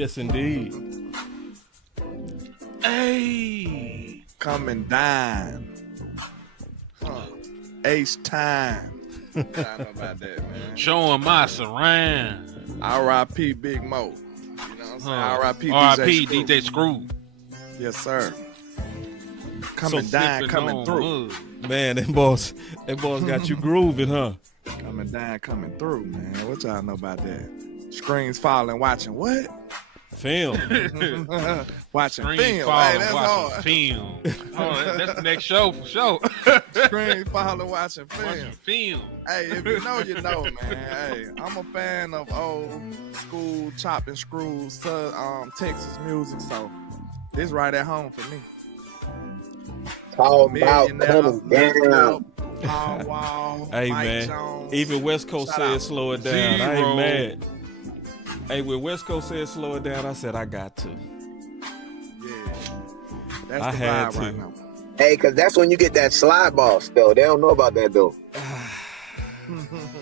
Yes, indeed. Hey, come and dine. Ace time. I know about that, man. showing my surround. R.I.P. Big Mo. You know what I'm saying? R.I.P. R.I.P. DJ DJ Screw. Yes, sir. Come So and dine, Sipping coming on through. mud. Man, that boss got you grooving, huh? Come and dine, coming through, man. What y'all know about that? Screens falling, watching what? Film. Watching Screen film. falling, Hey, that's watching hard. film. Oh, that's the next show for sure. Screen falling, watching film. Watching film. Hey, if you know, you know, man. Hey, I'm a fan of old school chop and screws, Texas music, so this right at home for me. Talk about coming down. Paul Wall, Hey, Mike man. Jones. Even West Coast Shout said out. slow it down. I Zero. ain't mad. Hey, when West Coast said slow it down, I said I got to. Yeah, that's I the had vibe to. right now. Hey, because that's when you get that slide boss, though. They don't know about that, though.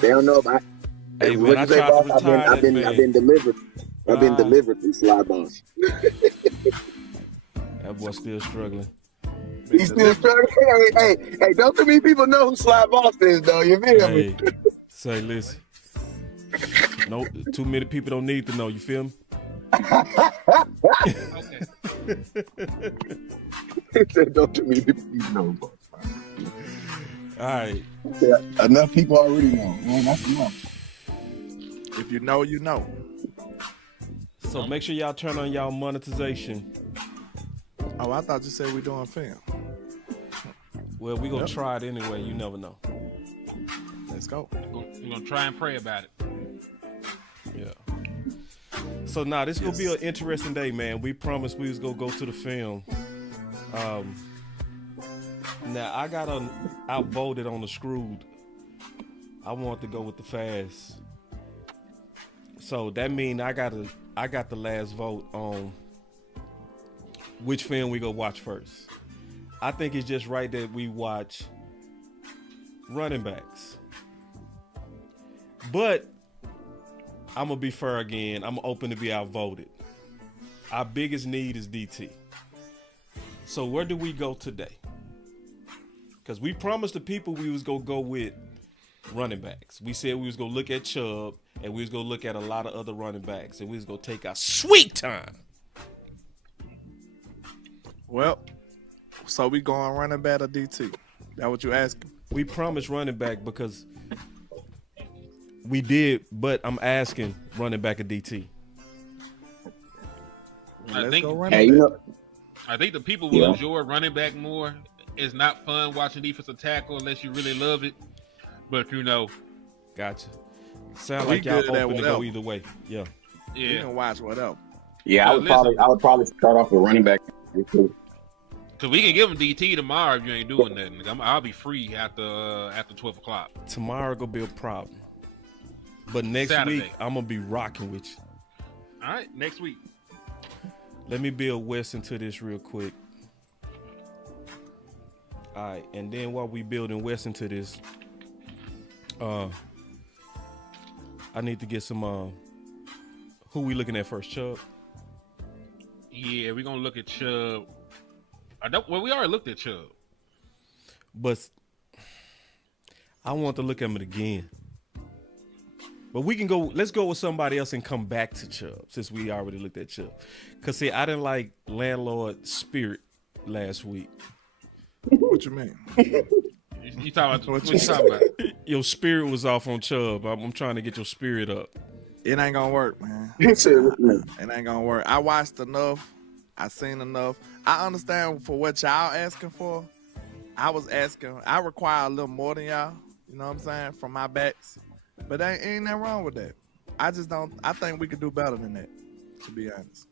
They don't know about Hey, what man, I you say, tried to boss? retire I've that been man. delivered. I've been Ah. delivered from slide boss. That boy still struggling. He's still struggling. Hey, don't too many people know who slide boss is, though. You feel me? Hey, say, listen. No, too many people don't need to know. You feel me? Okay. He said, don't too many people know, boss. All right. Yeah, enough people already know. Man, that's enough. If you know, you know. So make sure y'all turn on y'all monetization. Oh, I thought you said we doing film. Well, we gonna Yep. try it anyway. You never know. Let's go. We're going to try and pray about it. Yeah. So now this is gonna be an interesting day, man. We promised we was gonna go to the film. Now I got outvoted on the screwed. I want to go with the fast. So that means I got the last vote on which film we go watch first. I think it's just right that we watch running backs. But I'm gonna be fair again. I'm open to be outvoted. Our biggest need is DT. So where do we go today? Because we promised the people we was gonna go with running backs. We said we was gonna look at Chubb and we was gonna look at a lot of other running backs and we was gonna take our sweet time. Well, so we going running back or DT? That what you asking? We promised running back because we did, but I'm asking running back or DT. Let's go running Hey, you back. know, I think the people will enjoy running back more. It's not fun watching defensive tackle unless you really love it. But, Gotcha. Sound We like y'all good at open to go whatever. either way. Yeah. You yeah. can watch whatever. yeah, Listen. I would probably start off with running back. Because we can give them DT tomorrow if you ain't doing nothing. I'll be free after 12 o'clock. Tomorrow gonna be a problem. But next Saturday. week, I'm gonna be rocking with you. All right, next week. Let me build West into this real quick. All right, and then while we building West into this, I need to get some. Who we looking at first, Chubb? Yeah, we're going to look at Chubb. We already looked at Chubb. But I want to look at him again. But we can go. Let's go with somebody else and come back to Chubb since we already looked at Chubb. Cause see, I didn't like Landlord Spirit last week. What you mean? You talking about what you talking about? Your spirit was off on Chubb. I'm trying to get your spirit up. It ain't gonna work, man. He said, It ain't gonna work. I watched enough. I seen enough. I understand for what y'all asking for. I was asking. I require a little more than y'all. You know what I'm saying? From my backs. But ain't nothing wrong with that. I just don't. I think we could do better than that. To be honest.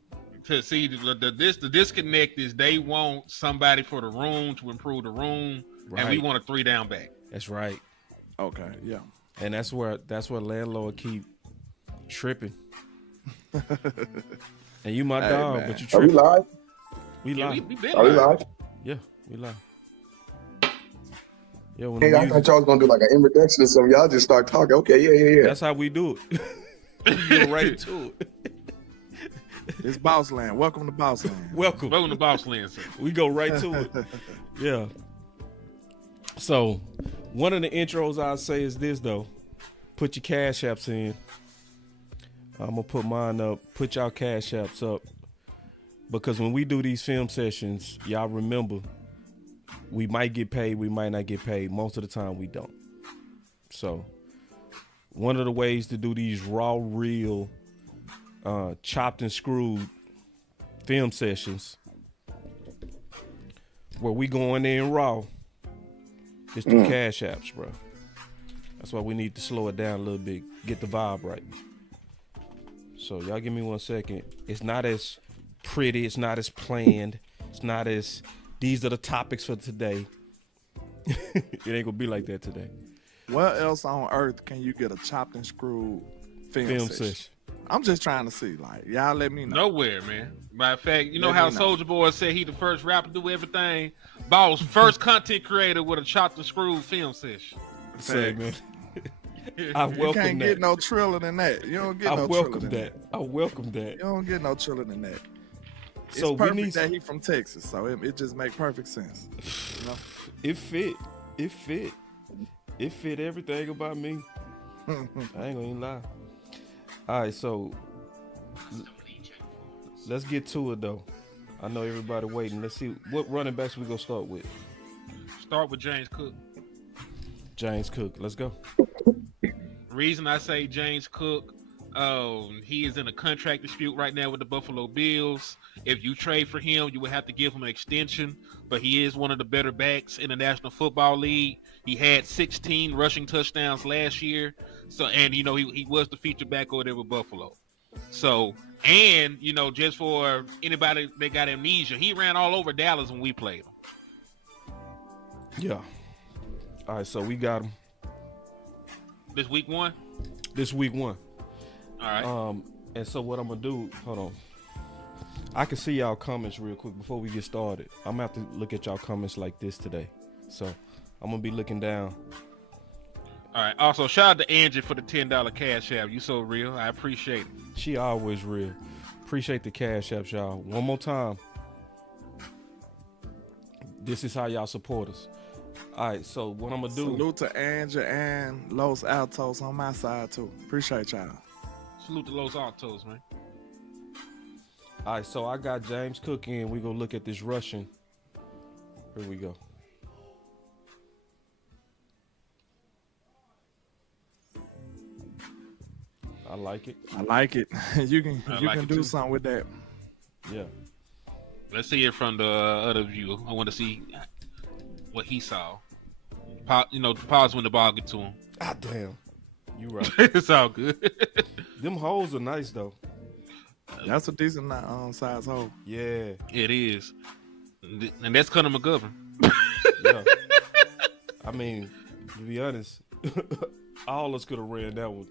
To see the disconnect is they want somebody for the room to improve the room, and we Right. want a 3-down back. That's right. Okay. Yeah. And that's where Landlord keep tripping. And you my Hey, dog, man. but you are we tripping. live? We Yeah, live. we been Are we live. live? Yeah, we live. Yeah, when Hey, the I music, thought y'all was going to do like an introduction or something. Y'all just start talking. Okay, yeah. that's how we do it. We go right to it. It's Boss Land. Welcome to Boss Land. Welcome. Welcome to Boss Land, sir. We go right to it. Yeah. So, one of the intros I'll say is this, though. Put your cash apps in. I'm going to put mine up. Put y'all cash apps up. Because when we do these film sessions, y'all remember, we might get paid, we might not get paid. Most of the time, we don't. So, one of the ways to do these raw, real, chopped and screwed film sessions where we go in there and raw is through cash apps, bro. That's why we need to slow it down a little bit, get the vibe right. So y'all give me 1 second. It's not as pretty, it's not as planned, it's not as these are the topics for today. It ain't gonna be like that today. What else on earth can you get a chopped and screwed film session? I'm just trying to see, like, y'all let me know. Nowhere, man. Matter of fact, you know how Soulja Boy said he the first rapper to do everything? Boss, first content creator with a chopped and screwed film session. Say, man. I welcome you can't that. get no triller than that. You don't get no triller than that. I welcome that. You don't get no triller than that. So it's perfect that he from Texas, so it just make perfect sense. You know? It fit everything about me. I ain't gonna even lie. All right, so let's get to it though. I know everybody waiting. Let's see what running backs we gonna start with. Start with James Cook. James Cook, let's go. Reason I say James Cook, he is in a contract dispute right now with the Buffalo Bills. If you trade for him, you would have to give him an extension, but he is one of the better backs in the National Football League. He had 16 rushing touchdowns last year. So, and you know, he was the feature back over there with Buffalo. So, and you know, just for anybody that got amnesia, he ran all over Dallas when we played him. Yeah. All right, so we got him. This week one? This week one. All right. And so what I'm gonna do, hold on. I can see y'all comments real quick before we get started. I'm gonna have to look at y'all comments like this today. So I'm gonna be looking down. All right. Also, shout out to Angie for the $10 cash app. You so real. I appreciate it. She always real. Appreciate the cash apps, y'all. One more time. This is how y'all support us. All right, so what I'm gonna do? Salute to Angie and Los Altos on my side too. Appreciate y'all. Salute to Los Altos, man. All right, so I got James Cook in. We gonna look at this rushing. Here we go. I like it. I like it. you can do something with that. Yeah. Let's see it from the other view. I want to see what he saw. Pause when the ball get to him. Ah, damn. You right. It's all good. Them holes are nice though. That's a decent size hole. Yeah. It is. And that's Conor McGovern. Yeah. I mean, to be honest, all of us could have ran that one.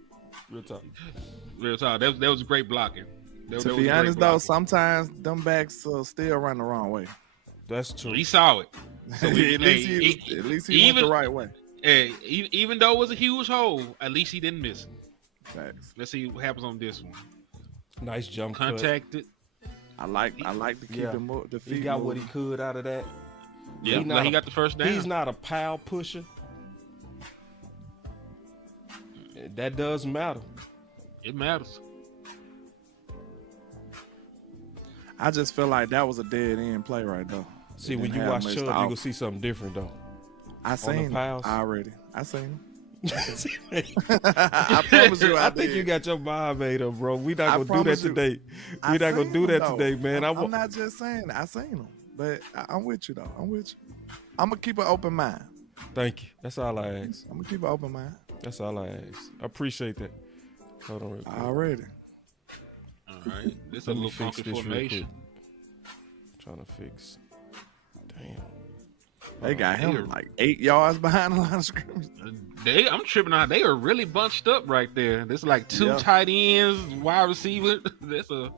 Real talk. Real talk. That was great blocking. To be honest, though, sometimes them backs still run the wrong way. That's true. He saw it. So at least he went the right way. Hey, even though it was a huge hole, at least he didn't miss it. Facts. Let's see what happens on this one. Nice jump Contacted. I like to keep the feet. He got moving. what he could out of that. Yeah, he got the first down. He's not a pile pusher. That does matter. It matters. I just feel like that was a dead end play right though. See, when you watch Chubb, you gonna see something different though. I seen him already. I seen him. I promise you. I think you got your mind made up, bro. We not gonna do that today. We not gonna do that today, man. I'm not just saying that. I seen him, but I'm with you though. I'm with you. I'm gonna keep an open mind. Thank you. That's all I ask. I'm gonna keep an open mind. That's all I ask. I appreciate that. Hold on real quick. Already. All right. This is a little funky formation. Trying to fix. Damn. They got him like 8 yards behind the line of scrimmage. I'm tripping out. They are really bunched up right there. This is like two tight ends, wide receiver. That's a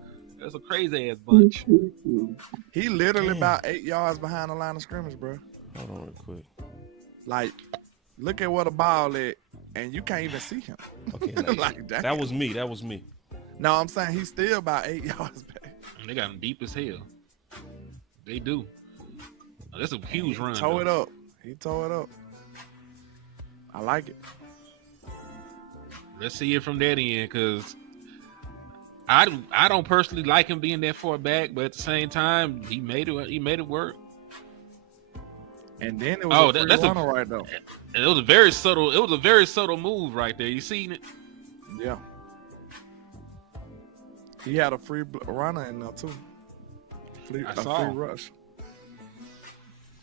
crazy ass bunch. He literally about 8 yards behind the line of scrimmage, bro. Hold on real quick. Like, look at where the ball at, and you can't even see him. Okay, like that was me. No, I'm saying he's still about 8 yards back. They got them deep as hell. They do. That's a huge run. He tore it up. He tore it up. I like it. Let's see it from that end, because I don't personally like him being that far back, but at the same time, he made it work. And then it was a free runner right though. It was a very subtle move right there. You seen it? Yeah. He had a free runner in there too. Free rush.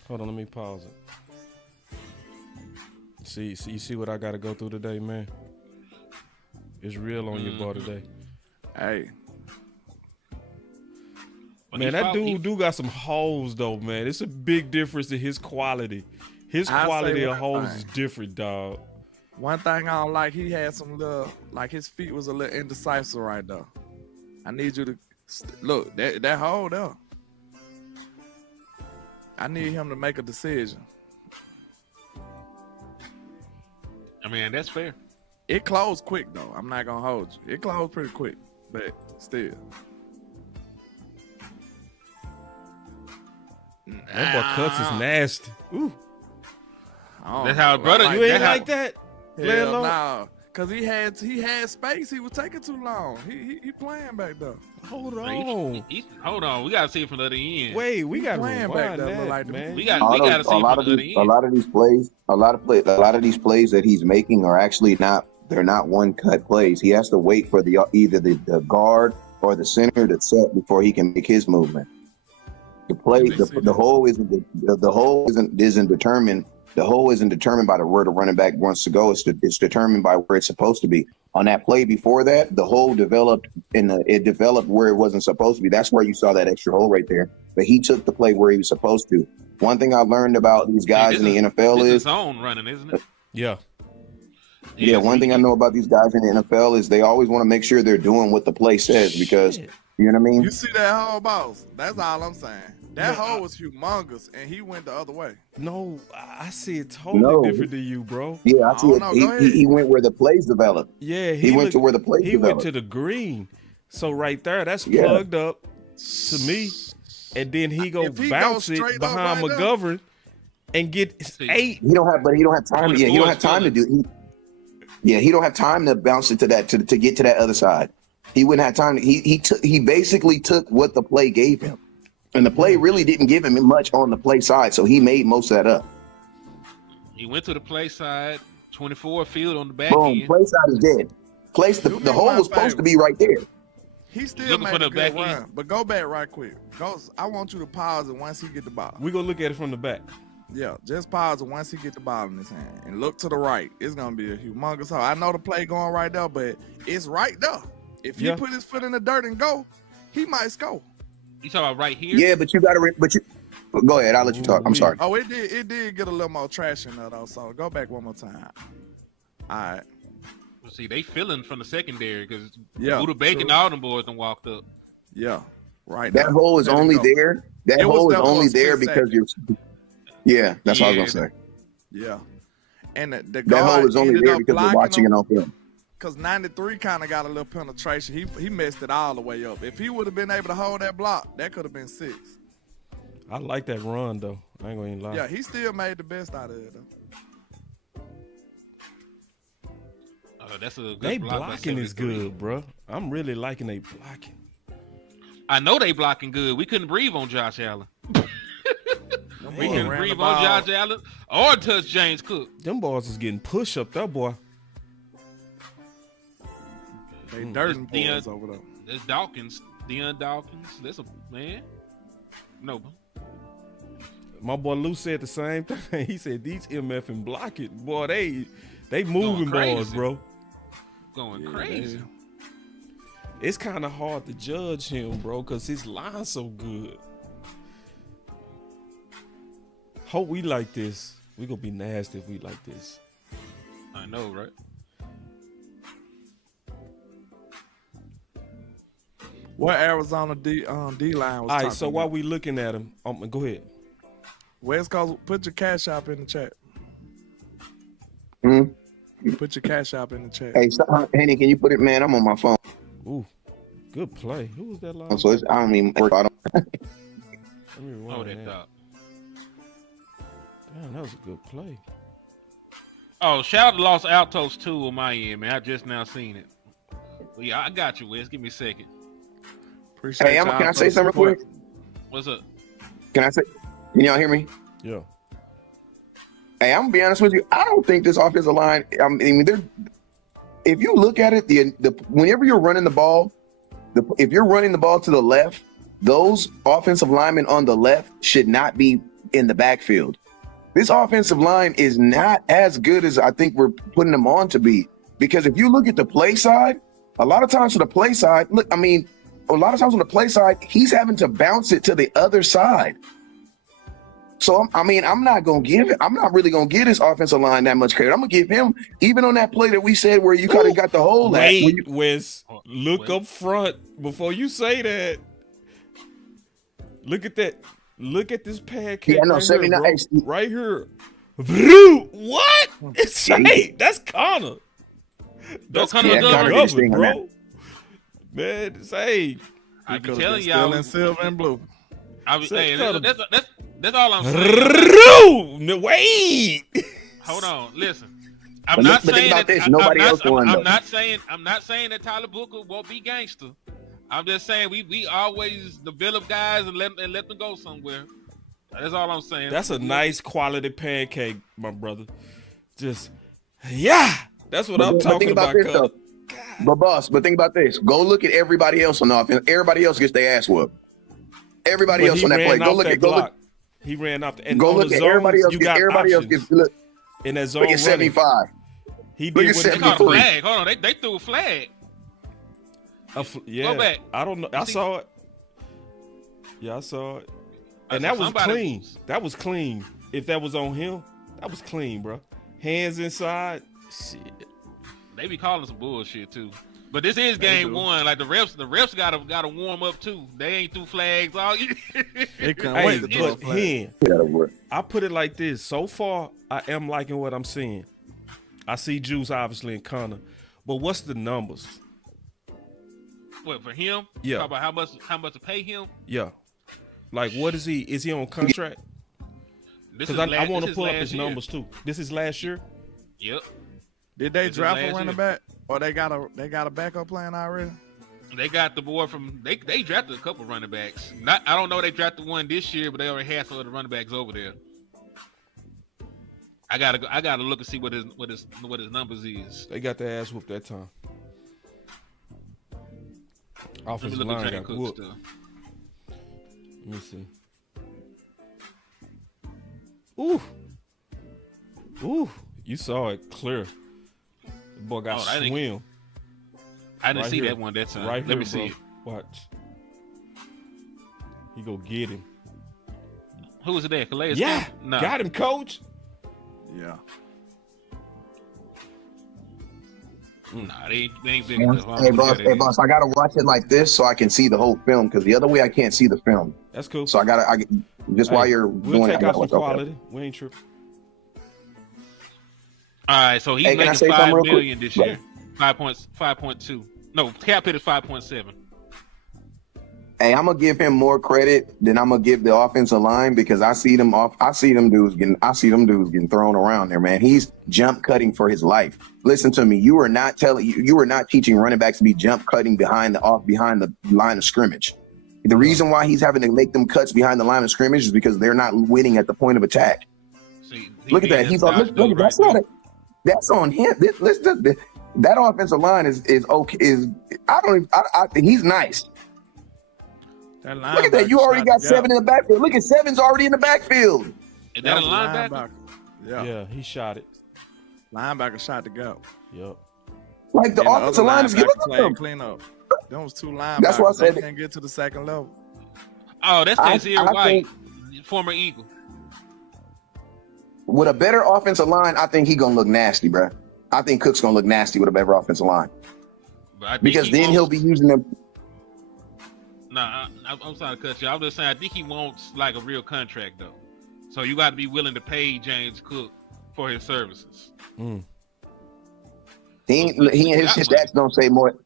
Hold on, let me pause it. See, you see what I got to go through today, man. It's real on your boy today. Hey. Man, that dude do got some holes though, man. It's a big difference in his quality. His quality of holes is different, dog. One thing I don't like, he had some little, like his feet was a little indecisive right there. I need you to look that hole there. I need him to make a decision. I mean, that's fair. It closed quick though. I'm not gonna hold you. It closed pretty quick, but still. That boy cuts is nasty. Ooh. That's how brother. You ain't like that? Hell no. Cause he had space. He was taking too long. He playing back there. Hold on. Hold on. We gotta see it from the other end. Wait, we gotta playing back there. Like man. We gotta see it from the other end. A lot of these plays that he's making are actually not. They're not one cut plays. He has to wait for either the guard or the center to set before he can make his movement. The play, the hole isn't determined. The hole isn't determined by where the running back wants to go. It's determined by where it's supposed to be. On that play before that, the hole developed where it wasn't supposed to be. That's where you saw that extra hole right there. But he took the play where he was supposed to. One thing I learned about these guys in the NFL is zone running, isn't it? Yeah. Yeah, one thing I know about these guys in the NFL is they always want to make sure they're doing what the play says because, you know what I mean? You see that hole, boss? That's all I'm saying. That hole was humongous, and he went the other way. No, I see it totally different than you, bro. Yeah, I see it. He went where the plays developed. Yeah, he went to where the plays developed. He went to the green. So right there, that's plugged up to me. And then he bounce it behind McGovern and get 8. He don't have time. Yeah, he don't have time to do. He don't have time to bounce it to that to get to that other side. He wouldn't have time. He basically took what the play gave him. And the play really didn't give him much on the play side, so he made most of that up. He went to the play side, 24 field on the back Boom, end. play side is dead. The hole was supposed to be right there. He still made a good run, but go back right quick. I want you to pause it once he get the ball. We're going to look at it from the back. Yeah, just pause it once he get the ball in his hand. And look to the right. It's going to be a humongous hole. I know the play going right there, but it's right there. If he put his foot in the dirt and go, he might score. You talking about right here? Yeah, but you got to. Go ahead. I'll let you talk. I'm sorry. Oh, it did get a little more traction though. So go back one more time. All right. Well, see, they feeling from the secondary because Buda Bacon and all them boys done walked up. Yeah, right. That hole is only there. That hole is only there because you're. Yeah, that's what I was gonna say. Yeah, and that hole is only there because we're watching it on film. Because 93 kind of got a little penetration. He messed it all the way up. If he would have been able to hold that block, that could have been 6. I like that run, though. I ain't going to lie. Yeah, he still made the best out of it, though. That's a good they block. Blocking is good, bro. I'm really liking they blocking. I know they blocking good. We couldn't breathe on Josh Allen. We couldn't breathe on Josh Allen or touch James Cook. Them boys is getting push up, that boy. They dirty boys over there. There's Dawkins, Deion Dawkins. That's a man. No. My boy Lou said the same thing. He said these MF and blocking, boy, they moving balls, bro. Going crazy. It's kind of hard to judge him, bro, because his line's so good. Hope we like this. We gonna be nasty if we like this. I know, right? What Arizona D line was all right, so while we looking at him, go ahead. West Coast, put your CashApp in the chat. Put your CashApp in the chat. Hey, Henny, can you put it, man? I'm on my phone. Ooh. good play. Who was that line? So I don't even work out. Let me rewind Oh, that that. dog. Damn, that was a good play. Oh, shout out to Los Altos too on my end, man. I just now seen it. Well, yeah, I got you, Wes. Give me a second. Appreciate Hey, y'all can I for say the something real support. quick? What's up? Can y'all hear me? Yeah. Hey, I'm gonna be honest with you. I don't think this offensive line. I mean, if you look at it, whenever you're running the ball, if you're running the ball to the left, those offensive linemen on the left should not be in the backfield. This offensive line is not as good as I think we're putting them on to be. Because if you look at the play side, a lot of times on the play side, he's having to bounce it to the other side. So, I'm not really going to give his offensive line that much credit. I'm going to give him, even on that play that we said where you kind of got the hole Wait, Wes, look up front before you say that. Look at that. Look at this pancake right 79. here, bro. Right here. What? It's that's Connor. That's Connor Connor, bro. Man, say. I be Could've telling been y'all. still in silver and blue. Hey, that's all I'm saying. No, wait. Hold on, listen. But think about this. Nobody else won, though. I'm not saying that Tyler Booker won't be gangster. I'm just saying we always develop guys and let them go somewhere. That's all I'm saying. That's a nice quality pancake, my brother. Just that's what I'm talking about. But think about this. Go look at everybody else on the offense. Everybody else gets their ass whooped. Everybody else on that play. Go look. He ran off the. And go on look the at zones, everybody else. You got everybody else options. gets look. In that zone, Look at 75. He Look did at what They he caught a 73. flag. Hold on, they threw a flag. Yeah, Go back. I don't know. I saw it. Yeah, I saw it. And that was clean. That was clean. If that was on him, that was clean, bro. Hands inside. Shit. They be calling some bullshit too. But this is game one. Like the refs gotta warm up too. They ain't threw flags all year. They couldn't Hey, wait to throw a but flag. I put it like this. So far, I am liking what I'm seeing. I see Juice obviously in Connor, but what's the numbers? What for him? Yeah. Talk about how much to pay him? Yeah, like what is he? Is he on contract? Because I want to pull up his numbers too. This is last year. Yep. Did they This is draft a last running year. back? Or they got a backup plan already? They got the boy from they drafted a couple running backs. I don't know they drafted one this year, but they already had some of the running backs over there. I gotta look and see what his numbers is. They got their ass whooped that time. Let me Offensive look at line Jane got Cook whooped. stuff. Let me see. Ooh, you saw it clear. The boy got swim. I didn't Right see here. that one that time. Right Let here, me see bro. it. Watch. He go get him. Who was it there? Calais? Yeah, No. got him, coach. Yeah. Nah, they ain't big enough. I Hey, don't know who that is. boss, I gotta watch it like this so I can see the whole film. Because the other way I can't see the film. That's cool. So while you're we'll doing take it, out some okay. quality. We ain't tripping. All right, so he's Hey, can I making say something $5 real quick? million this year. 5.2. No, cap hit is 5.7. Hey, I'm gonna give him more credit than I'm gonna give the offensive line because I see them dudes getting thrown around there, man. He's jump cutting for his life. Listen to me. You are not teaching running backs to be jump cutting behind the line of scrimmage. The reason why he's having to make them cuts behind the line of scrimmage is because they're not winning at the point of attack. See, Look at that. He's on. Look, that's on him. That offensive line is okay. I think he's nice. Look at that. You already got 7 in the backfield. Look at 7's already in the backfield. Is that a linebacker? Yeah. He shot it. Linebacker shot to go. Yep. Like the And offensive line is other giving linebacker them. clean up. Those two linebackers. That's why I said they can't get to the second level. Oh, that's Nasir I White, former Eagle. With a better offensive line, I think he's gonna look nasty, bro. I think Cook's gonna look nasty with a better offensive line But I think because then he'll be using them. Nah, I'm sorry to cut you. I'm just saying I think he wants like a real contract though. So you got to be willing to pay James Cook for his services. He and his stats don't say more.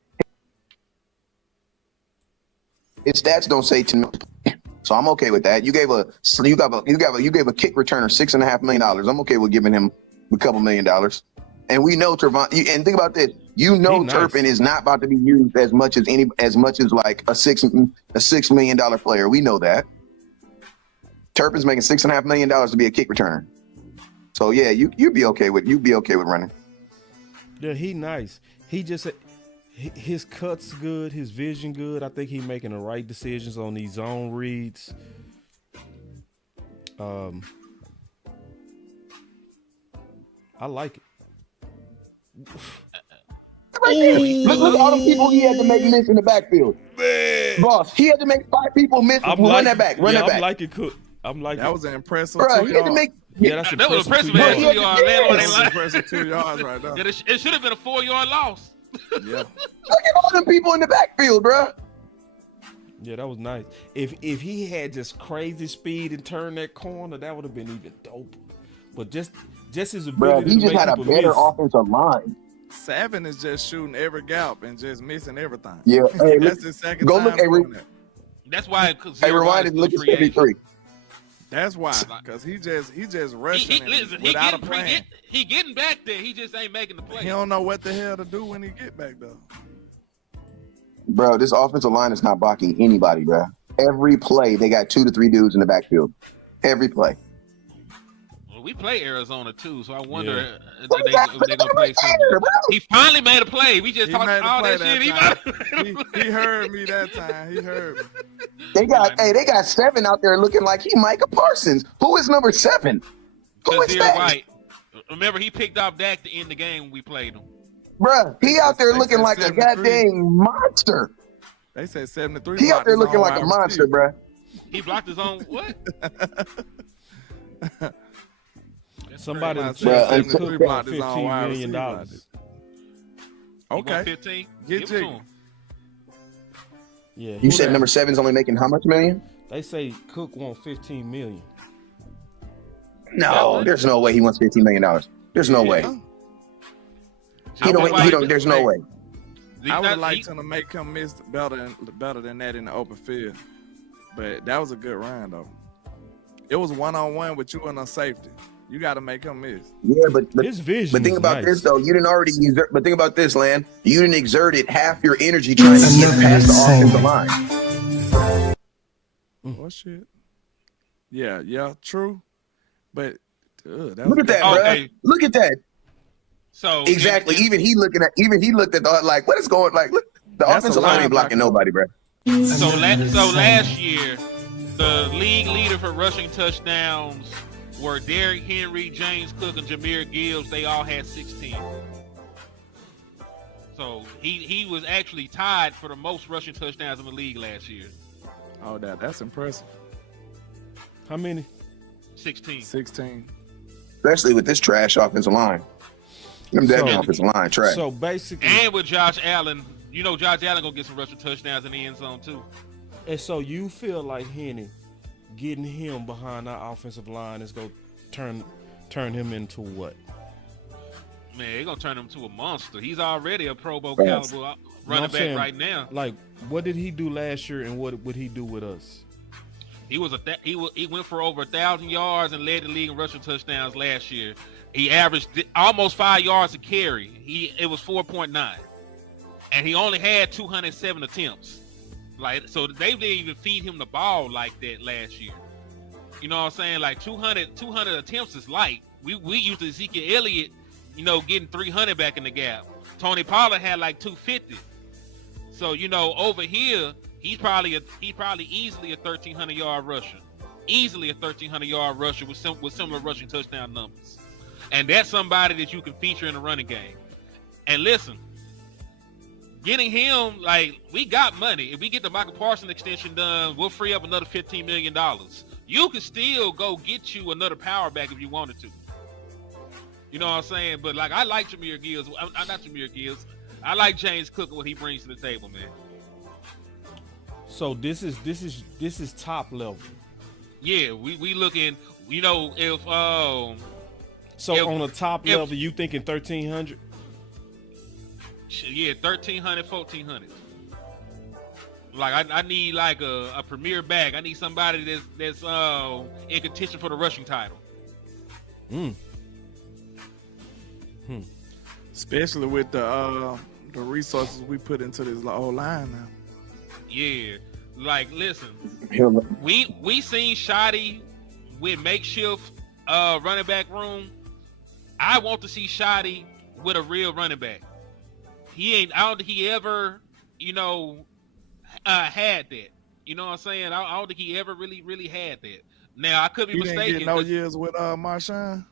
stats don't say 10 million. So I'm okay with that. You gave a kick returner $6.5 million. I'm okay with giving him a couple $1 million. And we know Trevon. And think about this. Turpin is not about to be used as much as like a $6 million player. We know that. Turpin's making $6.5 million to be a kick returner. So yeah, you'd be okay with running. Yeah, he nice. He just his cuts good, his vision good. I think he making the right decisions on these zone reads. I like it. Look at all the people he had to make miss in the backfield. Man. Boss, he had to make 5 people miss. Run that back. I'm liking Cook. That was an impressive Bro, 2 he had to yards. make. that's That was impressive. 2 Man. yards. 2 yard. Landlord ain't That's lying. impressive 2 yards right there. It should have been a 4-yard loss. Yeah. Look at all them people in the backfield, bro. Yeah, that was nice. If he had just crazy speed and turned that corner, that would have been even dope. But just his Bro, ability he to just make had a people better miss. offensive line. Savin is just shooting every gap and just missing everything. Yeah, hey, That's his second go time look. Hey, doing that. That's why. hey, rewind and look at 73. That's why, because he just rushing Listen, without a plan. He getting back there. He just ain't making the play. He don't know what the hell to do when he get back there. Bro, this offensive line is not blocking anybody, bro. Every play, they got 2 to 3 dudes in the backfield. Every play. Well, we play Arizona too, so I wonder if Look they at gonna play something. He finally made a play. We just He talked made a all play that shit. that He heard me that time. He heard me. They got 7 out there looking like he Micah Parsons. Who is number 7? Who is that? Right. Remember, he picked off Dak to end the game when we played him. Bruh, he out there They looking said like a 73. goddamn monster. They said 73. He out there looking like a monster, bruh. He blocked his own what? Somebody Bruh, said and Cook Cook for blocked his own $15 wide million. receiver. You want Okay. 15? Get Give it to jiggy. him. Yeah, You said number 7's only making how much million? They say Cook want $15 million. No, there's no way he wants $15 million. There's no way. There's no way. I would like to make him miss better than that in the open field. But that was a good run, though. It was 1-on-1 with you and a safety. You got to make him miss. Yeah, but His vision. But think is about nice. this though. You didn't already exert. But think about this, Land. You didn't exert it half your energy trying to get past the offensive line. Oh shit. Yeah, true. But Look at that, bro. Okay. Look at that. So Exactly. Even he looked at the like. What is going like? Look, the That's offensive a line ain't linebacker. blocking nobody, bro. So last year, the league leader for rushing touchdowns were Derrick Henry, James Cook, and Jahmyr Gibbs. They all had 16. So he was actually tied for the most rushing touchdowns in the league last year. Oh, that's impressive. How many? 16. 16. Especially with this trash offensive line. Them dead So- offensive line trash. So basically, And with Josh Allen, you know Josh Allen gonna get some rushing touchdowns in the end zone too. and so you feel like Henny getting him behind our offensive line is going to turn him into what? Man, they're gonna turn him to a monster. He's already a Pro Bowl Yes. caliber I'm running back saying, right now. Like, what did he do last year, and what would he do with us? He went for over 1,000 yards and led the league in rushing touchdowns last year. He averaged almost 5 yards a carry. It was 4.9, and he only had 207 attempts. Like, so they didn't even feed him the ball like that last year. You know what I'm saying? Like 200 attempts is light. We used to Ezekiel Elliott, getting 300 back in the gap. Tony Pollard had like 250. So over here, he's probably easily a 1,300 yard rusher. Easily a 1,300 yard rusher with similar rushing touchdown numbers. And that's somebody that you can feature in the running game. And listen, getting him, like, we got money. If we get the Michael Parsons extension done, we'll free up another $15 million. You can still go get you another power back if you wanted to. You know what I'm saying? But like, I like Jahmyr Gibbs. I'm not Jahmyr Gibbs. I like James Cook and what he brings to the table, man. So this is top level. Yeah, we looking. If So If- on the top if- level, you thinking 1,300? 1,300, 1,400. Like I need like a premier back. I need somebody that's in contention for the rushing title. Especially with the resources we put into this whole line now. Yeah, like listen, we seen Shoddy with makeshift running back room. I want to see Shoddy with a real running back. I don't think he ever, had that. You know what I'm saying? I don't think he ever really had that. Now I could be mistaken. Didn't get no years with Marshawn.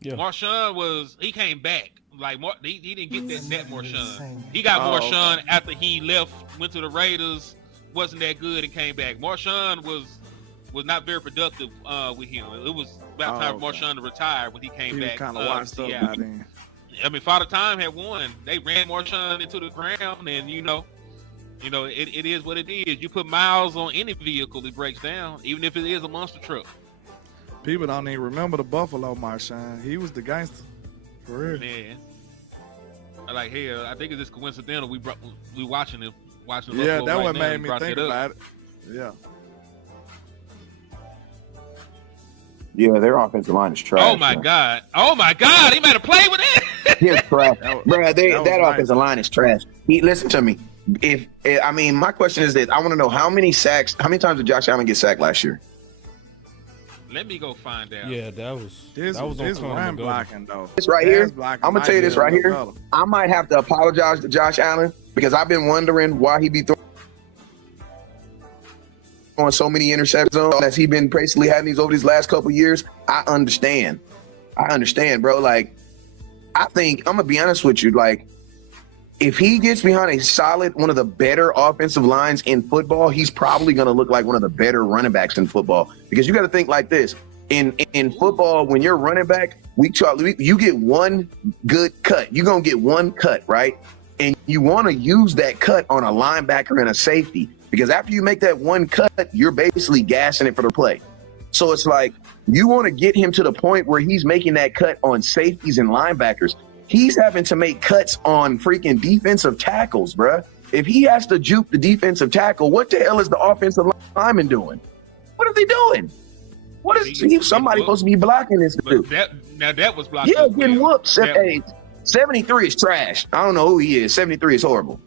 Yeah. Marshawn he came back. Like he didn't get that Marshawn. He got Marshawn after he left, went to the Raiders, wasn't that good, and came back. Marshawn was not very productive with him. It was about time for Marshawn to retire when he came back. Kind of washed up by then. I mean, Father Time had won. They ran Marshawn into the ground, and it is what it is. You put miles on any vehicle, it breaks down, even if it is a monster truck. People don't even remember the Buffalo Marshawn. He was the gangster, for real. Man, like hell, I think it's just coincidental. We watching him. Yeah, that what made me think about it. Yeah. Yeah, their offensive line is trash. Oh my God! He made a play with it. He's trash, bro. That offensive line is trash. Listen to me. My question is this: I want to know how many times did Josh Allen get sacked last year? Let me go find out. Yeah, that was this run blocking though. This right here, I'm gonna tell you this right here. I might have to apologize to Josh Allen because I've been wondering why he be throwing so many interceptions as he been basically having these over these last couple of years. I understand, bro. Like, I think I'm gonna be honest with you. Like, if he gets behind a solid, one of the better offensive lines in football, he's probably going to look like one of the better running backs in football. Because you got to think like this. In football, when you're running back, you get one good cut. You're going to get one cut, right? And you want to use that cut on a linebacker and a safety. Because after you make that one cut, you're basically gassing it for the play. So it's like you want to get him to the point where he's making that cut on safeties and linebackers. He's having to make cuts on freaking defensive tackles, bruh. If he has to juke the defensive tackle, what the hell is the offensive lineman doing? What are they doing? What is somebody supposed to be blocking this dude? That was blocking. Yeah, getting whooped. 73 is trash. I don't know who he is. 73 is horrible.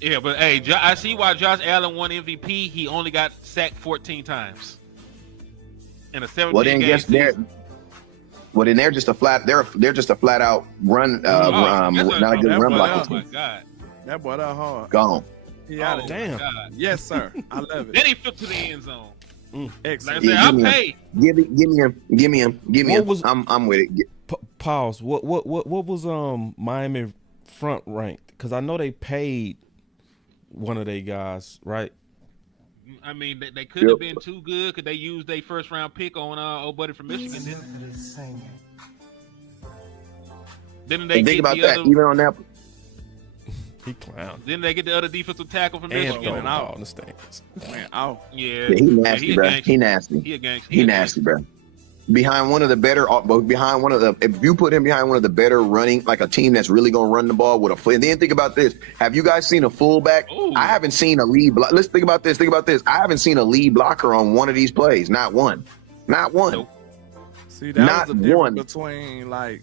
Yeah, but hey, I see why Josh Allen won MVP. He only got sacked 14 times in a 17 game season. Well, then they're just a flat out run. Not a good run blocking team. Oh my God, that boy that hard. Gone. Yeah, damn. Yes, sir. I love it. Then he flipped to the end zone. Excellent. Like I said, I paid. Give me him. I'm with it. Pause. What was Miami front ranked? Because I know they paid one of their guys, right? I mean, they could have been too good. Could they use their first round pick on old buddy from Michigan? Didn't they think about that? Even on that, he clown. Didn't they get the other defensive tackle from Michigan? And out on the stands. Man, out. Yeah, he nasty, bro. He nasty. He a gangster. He nasty, bro. Behind one of the better, if you put him behind one of the better running, like a team that's really gonna run the ball with a foot. And then think about this: have you guys seen a fullback? Ooh. I haven't seen a lead. Let's think about this. I haven't seen a lead blocker on one of these plays. Not one. Nope. See, that was the difference between like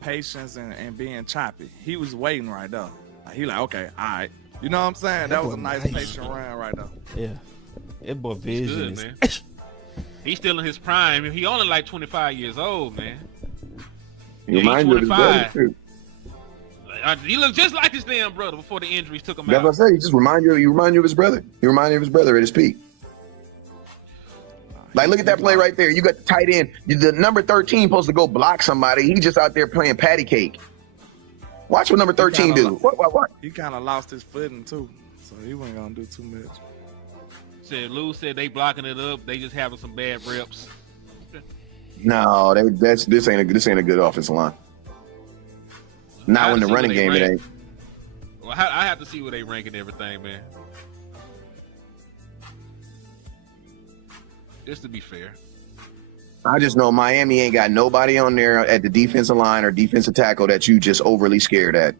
patience and being choppy. He was waiting right there. Like, he like, okay, all right. You know what I'm saying? That was a nice patient run right there. Yeah. That boy vision is good, man. He's still in his prime. He only like 25 years old, man. He reminds you of his brother, too. He looked just like his damn brother before the injuries took him out. That's what I said. He just remind you of his brother. He reminded you of his brother at his peak. Like, look at that play right there. You got the tight end. The number 13 supposed to go block somebody. He just out there playing patty cake. Watch what number 13 do. What? He kind of lost his footing, too. So he wasn't going to do too much. Lou said they blocking it up. They just having some bad reps. No, this ain't a good offensive line. Not in the running game, it ain't. Well, I have to see where they rank and everything, man. Just to be fair. I just know Miami ain't got nobody on there at the defensive line or defensive tackle that you just overly scared at.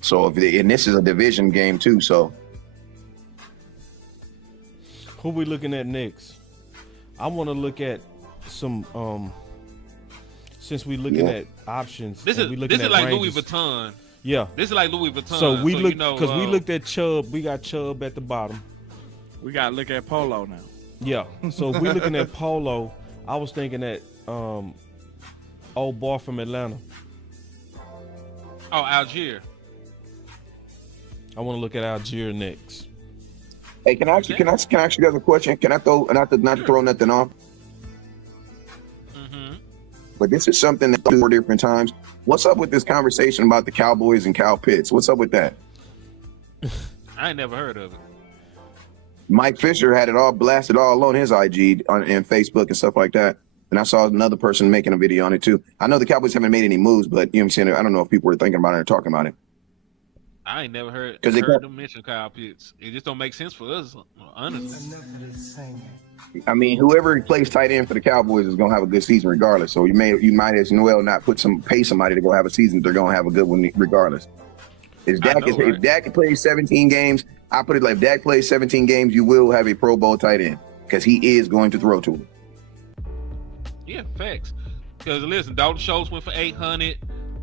So and this is a division game too, so Who we looking at next? I want to look at some since we looking at options. This and is looking at like ranges. Louis Vuitton. Yeah. This is like Louis Vuitton. So we look because we looked at Chubb. We got Chubb at the bottom. We gotta look at Polo now. Yeah. So if we looking at Polo, I was thinking that old boy from Atlanta. Oh, Allgeier. I want to look at Allgeier next. Hey, can I ask you guys a question? Can I throw not to throw nothing off? Mm-hmm. But this is something that 4 different times. What's up with this conversation about the Cowboys and Cal Pitts? What's up with that? I ain't never heard of it. Mike Fisher had it all blasted all on his IG and Facebook and stuff like that. And I saw another person making a video on it too. I know the Cowboys haven't made any moves, but you know what I'm saying? I don't know if people were thinking about it or talking about it. I ain't never heard Because them mention Kyle Pitts. It just don't make sense for us, honestly. I mean, whoever plays tight end for the Cowboys is gonna have a good season regardless. So you might as well not pay somebody to go have a season. They're gonna have a good one regardless. If Dak plays 17 games, I put it like if Dak plays 17 games, you will have a Pro Bowl tight end because he is going to throw to him. Yeah, facts. Because listen, Dalton Schultz went for 800.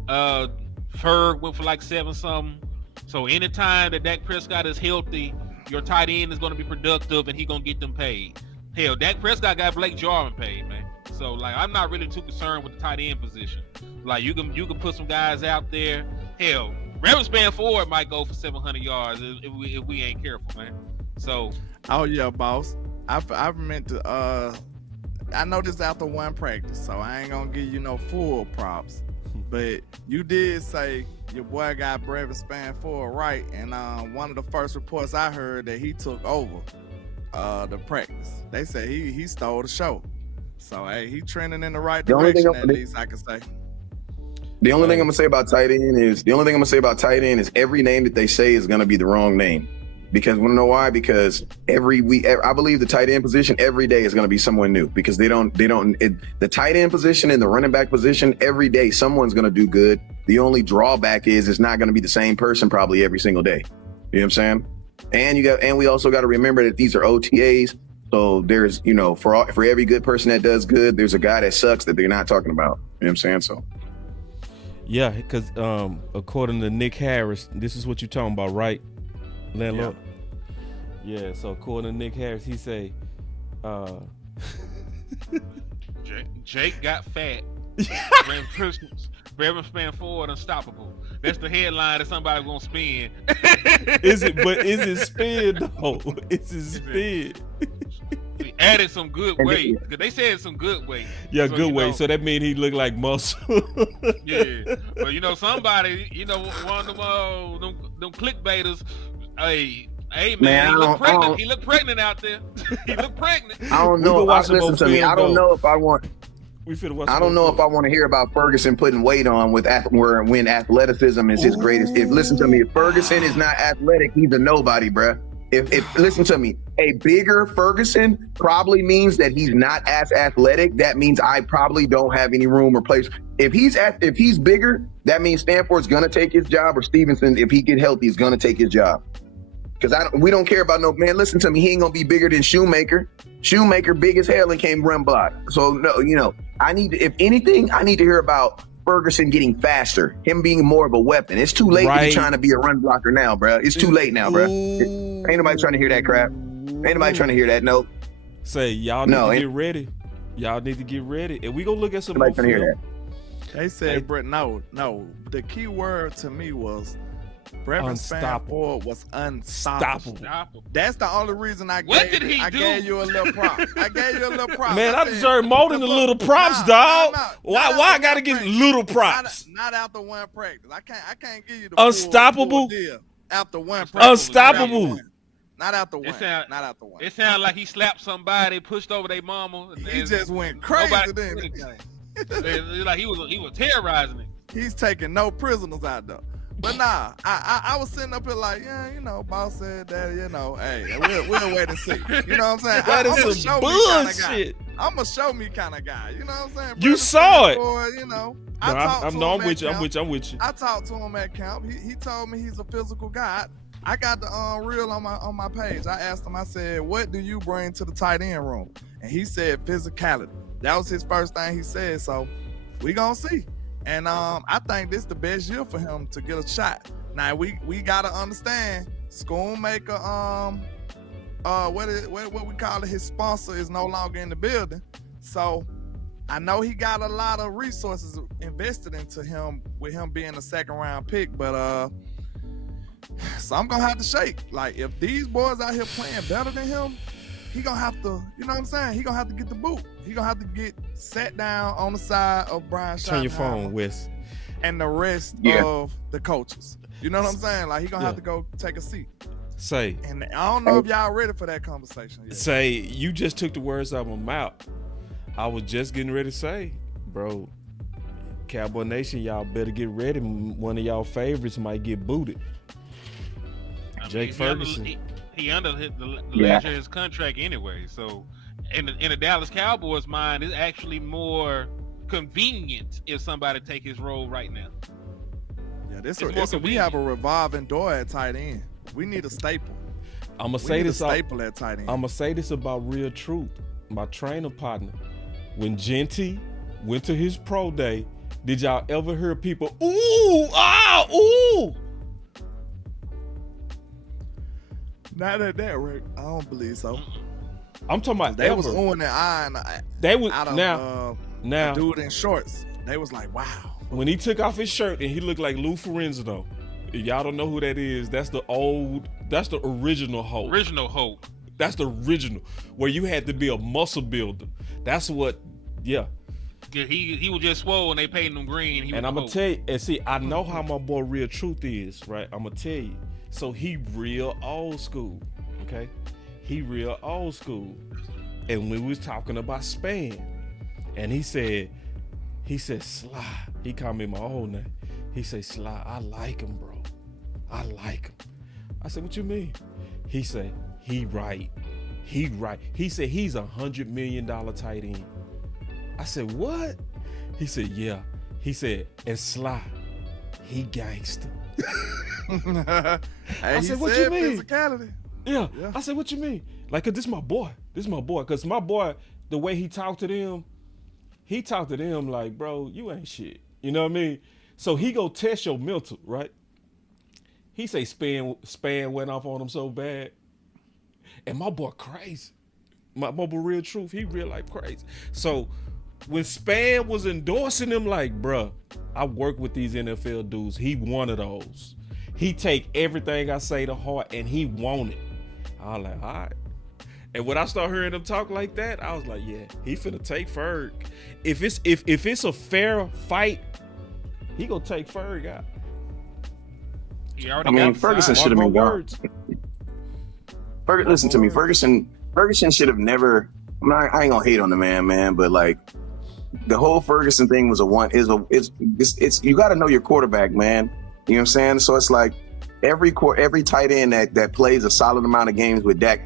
Ferg went for like 7 something. So anytime that Dak Prescott is healthy, your tight end is going to be productive and he going to get them paid. Hell, Dak Prescott got Blake Jarwin paid, man. So like, I'm not really too concerned with the tight end position. Like you can put some guys out there. Hell, Spann-Ford might go for 700 yards if we ain't careful, man. So. Oh yeah, boss. I meant to. I know this after one practice, so I ain't gonna give you no full props. But you did say your boy got Spann-Ford right, and one of the first reports I heard that he took over the practice. They said he stole the show. So hey, he trending in the right direction. At least I can say. The only thing I'm gonna say about tight end is every name that they say is gonna be the wrong name. Because want to know why? Because every week, I believe the tight end position every day is going to be someone new because the tight end position and the running back position every day someone's going to do good. The only drawback is it's not going to be the same person probably every single day. You know what I'm saying? And we also got to remember that these are OTAs. So there's for every good person that does good, there's a guy that sucks that they're not talking about. You know what I'm saying? So. Yeah, because according to Nick Harris, this is what you're talking about, right? Landlord. Yeah, so according to Nick Harris, he say Jake got fat. Spann-Ford unstoppable. That's the headline that somebody's gonna spin. Is it spin though? Is it spin? He added some good weight because they said some good weight. Yeah, so, good weight. So that means he look like muscle. Yeah, but somebody, one of them clickbaiters. Hey, man, he looked pregnant. He looked pregnant out there. He looked pregnant. I don't know. Listen to me. I don't know if I want. I don't know if I want to hear about Ferguson putting weight on when athleticism is his greatest. Listen to me, if Ferguson is not athletic, he's a nobody, bruh. If listen to me, a bigger Ferguson probably means that he's not as athletic. That means I probably don't have any room or place. If he's bigger, that means Stanford's gonna take his job, or Stevenson, if he get healthy, is gonna take his job. Because we don't care about no man. Listen to me, he ain't gonna be bigger than Shoemaker. Shoemaker big as hell and can't run block. So no, if anything, I need to hear about Ferguson getting faster, him being more of a weapon. It's too late to be trying to be a run blocker now, bro. It's too late now, bro. Ain't nobody trying to hear that crap. Ain't nobody trying to hear that. No. Say y'all need to get ready. Y'all need to get ready, and we gonna look at some more film. Hear that. They said, Brett. No. The key word to me was Spann-Ford was unstoppable. That's the only reason I gave you a little prop. Man, I deserve more than the little props, dog. Why I gotta get little props? Not after one practice. I can't give you the unstoppable full deal after one practice. Unstoppable. Not after one. Not after one. It sounded like he slapped somebody, pushed over their mama. He just went crazy. Like he was terrorizing it. He's taking no prisoners out there. But nah, I was sitting up here like, boss said that, hey, we'll wait and see. You know what I'm saying? That is some bullshit. I'm a show me kind of guy. You know what I'm saying? You saw it. I'm with you. I'm with you. I talked to him at camp. He told me he's a physical guy. I got the reel on my page. I asked him, I said, what do you bring to the tight end room? And he said physicality. That was his first thing he said. So we gonna see. And I think this the best year for him to get a shot. Now we gotta understand, Schoonmaker, what we call it, his sponsor is no longer in the building. So I know he got a lot of resources invested into him with him being a second round pick, but so I'm gonna have to shake. Like, if these boys out here playing better than him, he gonna have to, you know what I'm saying? He gonna have to get the boot. He gonna have to get sat down on the side of Brian Schottenheimer. Turn your phone, Wes. And the rest of the coaches. You know what I'm saying? Like, he gonna have to go take a seat. Say. And I don't know if y'all ready for that conversation yet. Say, you just took the words out of my mouth. I was just getting ready to say, bro, Cowboy Nation, y'all better get ready. One of y'all favorites might get booted. Jake Ferguson. He under the last year of his contract anyway. So in the Dallas Cowboys' mind, it's actually more convenient if somebody take his role right now. Yeah, we have a revolving door at tight end. We need a staple. I'm gonna say this. Staple at tight end. I'm gonna say this about real truth. My trainer partner, when Genty went to his pro day, did y'all ever hear people, ooh, ah, ooh? Not at that, Rick. I don't believe so. I'm talking about they was on their eye. They was out of, now the dude in shorts. They was like, wow. When he took off his shirt and he looked like Lou Ferrigno. If y'all don't know who that is, that's the original Hulk. Original Hulk. That's the original, where you had to be a muscle builder. That's what, yeah. He was just swole and they painted him green. And I'm gonna tell you, and see, I know how my boy Real Truth is, right? I'm gonna tell you. So he real old school, okay? He real old school. And we was talking about Spann, and he said, Sly. He called me my old name. He said, Sly, I like him, bro. I like him. I said, what you mean? He said, he right. He said, he's $100 million tight end. I said, what? He said, yeah. He said, and Sly, he gangster. I said, what you mean? Physicality. Yeah. I said, what you mean? Like, cause this my boy. Cause my boy, the way he talked to them like, bro, you ain't shit. You know what I mean? So he go test your mental, right? He say Spann went off on him so bad. And my boy crazy. My boy Real Truth, he real life crazy. So when Spann was endorsing him, like, bruh, I work with these NFL dudes. He one of those. He take everything I say to heart and he want it. I was like, all right. And when I start hearing him talk like that, I was like, yeah, he finna take Ferg. If it's a fair fight, he gonna take Ferg out. I mean, Ferguson should have been gone. Listen to me, Ferguson should have never. I ain't gonna hate on the man, but like the whole Ferguson thing was it's you got to know your quarterback, man. You know what I'm saying? So it's like every tight end that plays a solid amount of games with Dak,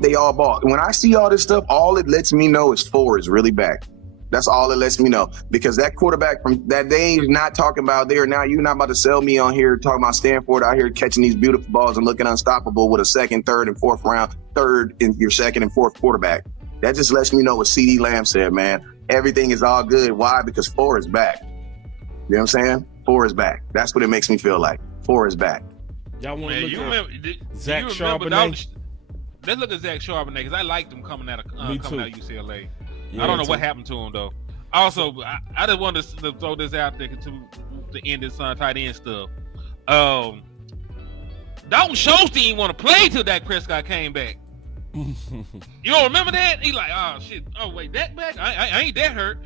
they all ball. When I see all this stuff, all it lets me know is 4 is really back. That's all it lets me know, because that quarterback from that day is not talking about there now. You're not about to sell me on here talking about Stanford out here catching these beautiful balls and looking unstoppable with a second, third, and fourth round, third in your second and fourth quarterback. That just lets me know what CeeDee Lamb said, man. Everything is all good. Why? Because 4 is back. You know what I'm saying? 4 is back. That's what it makes me feel like. 4 is back. Y'all want to look at Zach Charbonnet? Let's look at Zach Charbonnet, because I liked him coming out of UCLA. Yeah, I don't know what happened to him though. Also, I just wanted to throw this out there to end this tight end stuff. Dalton Schultz didn't want to play till Dak Prescott came back. You don't remember that? He like, oh shit. Oh wait, Dak back? I ain't that hurt.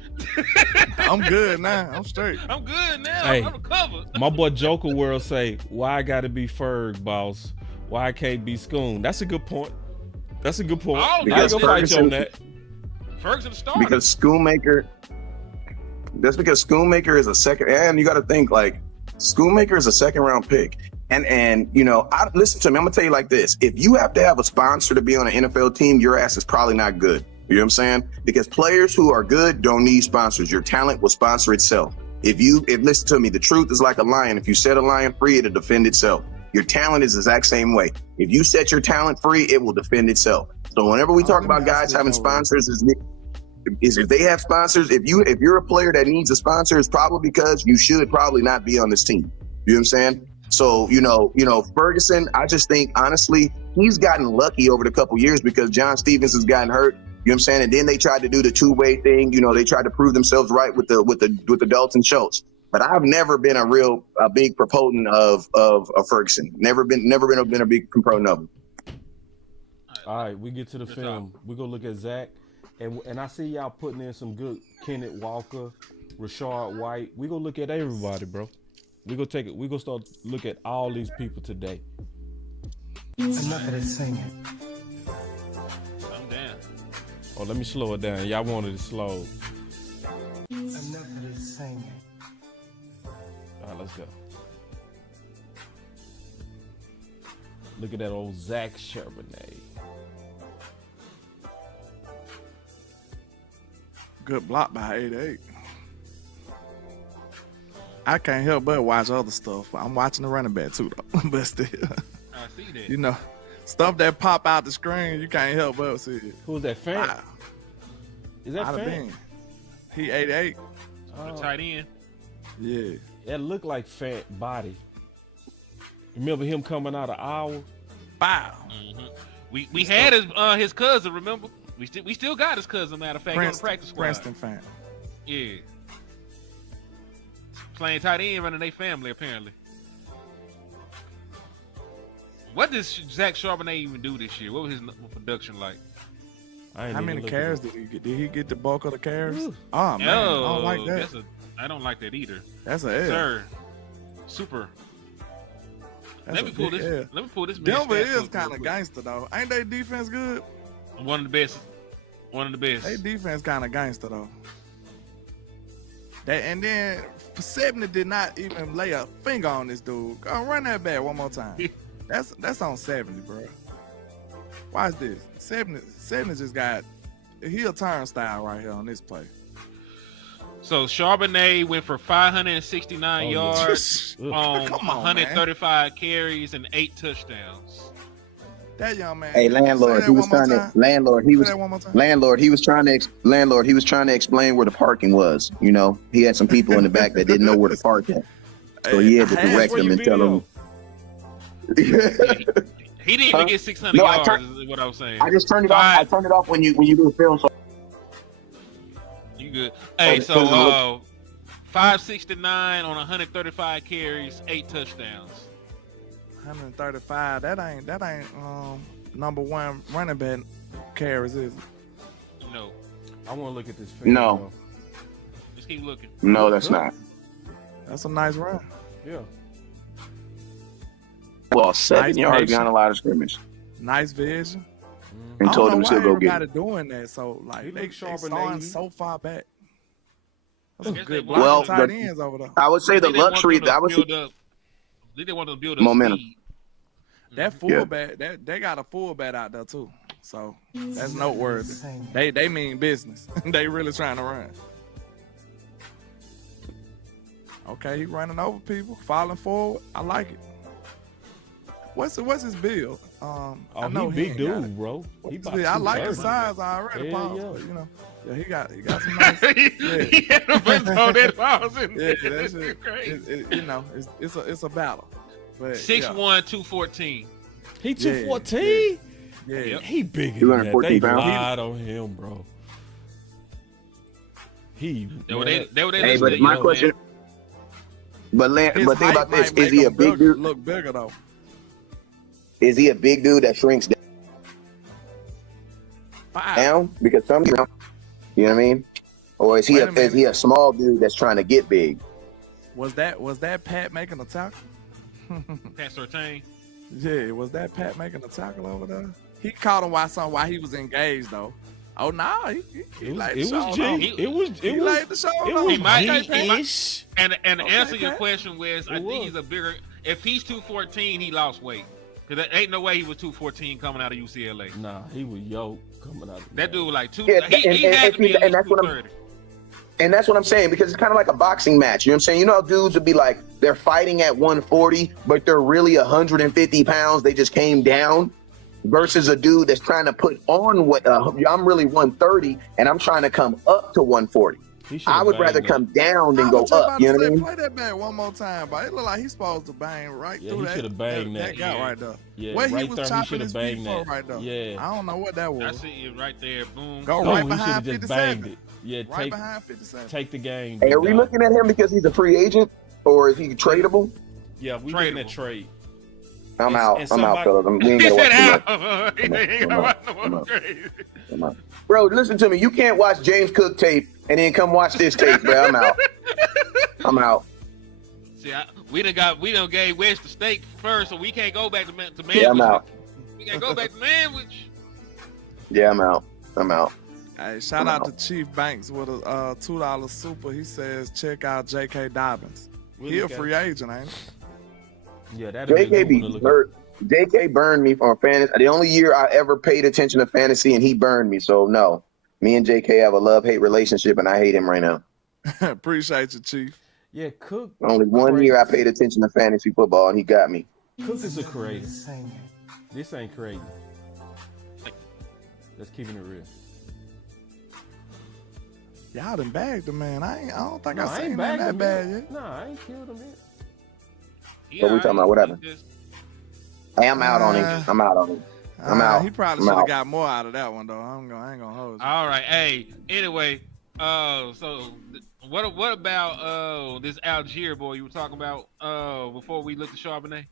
I'm good now. I'm straight. I'm good now. Hey, I'm recovered. My boy Joker World say, why I gotta be Ferg, boss? Why I can't be Schoon? That's a good point. I ain't gonna fight you on that. Ferguson started. Because Schoonmaker is a second, and you got to think like Schoonmaker is a second round pick. And you know, listen to me, I'm gonna tell you like this. If you have to have a sponsor to be on an NFL team, your ass is probably not good. You know what I'm saying? Because players who are good don't need sponsors. Your talent will sponsor itself. If listen to me, the truth is like a lion. If you set a lion free, it'll defend itself. Your talent is the exact same way. If you set your talent free, it will defend itself. So whenever we talk about guys having sponsors, is if they have sponsors, if you're a player that needs a sponsor, it's probably because you should probably not be on this team. You know what I'm saying? So, Ferguson, I just think, honestly, he's gotten lucky over the couple years because John Stevens has gotten hurt. You know what I'm saying? And then they tried to do the two-way thing. They tried to prove themselves right with the Dalton Schultz. But I've never been a big proponent of Ferguson. Never been a big proponent of him. All right, we get to the film. We go look at Zach, and I see y'all putting in some good Kenneth Walker, Rashard White. We go look at everybody, bro. We go start look at all these people today. Enough of this singing. I'm down. Oh, let me slow it down. Y'all wanted it slow. Enough of this singing. All right, let's go. Look at that old Zach Charbonnet. Good block by 88. I can't help but watch other stuff. I'm watching the running back too, though. But still, I see that. stuff that pop out the screen, you can't help but see it. Who's that, Fant? Is that Fant? He 88. The tight end. Yeah. That looked like Fant body. Remember him coming out of Iowa? Wow. Mm-hmm. We had his cousin. Remember? We still got his cousin. Matter of fact, on the practice squad. Princeton fan. Yeah. Playing tight end, running their family apparently. What does Zach Charbonnet even do this year? What was his production like? How many carries did he get? Did he get the bulk of the carries? Ooh. Oh man, I don't like that. I don't like that either. That's an L. Sir, super. Let me pull this. Denver is kind of gangster though. Ain't they defense good? One of the best. They defense kind of gangster though. And then 70 did not even lay a finger on this dude. Go run that back one more time. That's on 70, bro. Watch this. 70 just got a turnstile right here on this play. So Charbonnet went for 569 yards on 135 carries and 8 touchdowns. That young man. Hey, Landlord, he was trying to explain where the parking was. He had some people in the back that didn't know where to park at. So he had to direct them and tell them. He didn't even get 600 yards, is what I was saying. I just turned it off. I turned it off when you do the film. So you good. Hey, so 569 on 135 carries, 8 touchdowns. 135. That ain't number one running back carries, is it? No. I want to look at this film. No. Just keep looking. No, that's not. That's a nice run. Yeah. Well, 7 yards down a lot of scrimmage. Nice vision. And told him to go get it. Doing that, so like they starting so far back. That's a good block. Tight ends over there. I would say the luxury that was. They didn't want to build up momentum. Speed. That fullback, they got a fullback out there too, so that's noteworthy. They mean business. They really trying to run. Okay, he running over people, falling forward. I like it. What's his build? I know he big dude, bro. I like his size already, Paul. But, he got some nice. It's a battle. But 6'1", 214. He 214. Yeah. He bigger than that. They lied on him, bro. But my question. But think about this: is he a big dude? Look bigger though. Is he a big dude that shrinks down? Because some, you know what I mean? Or is he a small dude that's trying to get big? Was that Pat making a tackle? Pat Surtain. Yeah, was that Pat making a tackle over there? He caught him while he was engaged though. Oh no, he laid the show. He laid the show. He might. And to answer your question, Wes, I think he's a bigger. If he's 214, he lost weight. Cause there ain't no way he was 214 coming out of UCLA. Nah, he was yoked coming out of that dude was like 2. Yeah, he had to be at least 230. And that's what I'm saying, because it's kind of like a boxing match. You know what I'm saying? You know how dudes would be like they're fighting at 140, but they're really 150 pounds. They just came down versus a dude that's trying to put on what I'm really 130 and I'm trying to come up to 140. I would rather come down than go up. You know what I mean? Play that man one more time, but it look like he's supposed to bang right through that. He should have banged that. That guy right there. Yeah, where right he was there, chopping he his banged feet that. for right there. Yeah. I don't know what that was. I see it right there. Boom. Go Oh, right he behind should have just banged 57. it. Yeah, Right behind 57. take the game. Hey, are we dog. looking at him because he's a free agent or is he tradable? Yeah, we looking at trade. I'm out. and I'm out, somebody- fellas. We ain't He gonna said watch too much. out. He ain't gonna watch no more crazy. I'm out. Bro, listen to me. You can't watch James Cook tape and then come watch this tape, bro. I'm out. I'm out. See, we done gave West the steak first, so we can't go back to Manwich. Yeah, I'm out. We can't go back to Manwich. Yeah, I'm out. I'm out. Hey, shout out to Chief Banks with a $2 super. He says check out J.K. Dobbins. We'll He a look at free agent, ain't he? Yeah, that JK be hurt. JK burned me from fantasy. The only year I ever paid attention to fantasy, and he burned me. So no, me and JK have a love-hate relationship, and I hate him right now. Appreciate you, Chief. Yeah, Cook. Only one year I paid attention to fantasy football, and he got me. Cook is a creator. Singing. This ain't crazy. Just keeping it real. Y'all done bagged him, man. I don't think I seen him bagged that him bad yet. yet. Nah, I ain't killed him yet. What we talking about? What happened? Hey, I'm out on him. I'm out on him. I'm out. He probably I'm should have out. got more out of that one, though. I ain't gonna hold you. All right. Hey. Anyway. So what about this Allgeier boy you were talking about before we looked at Charbonnet?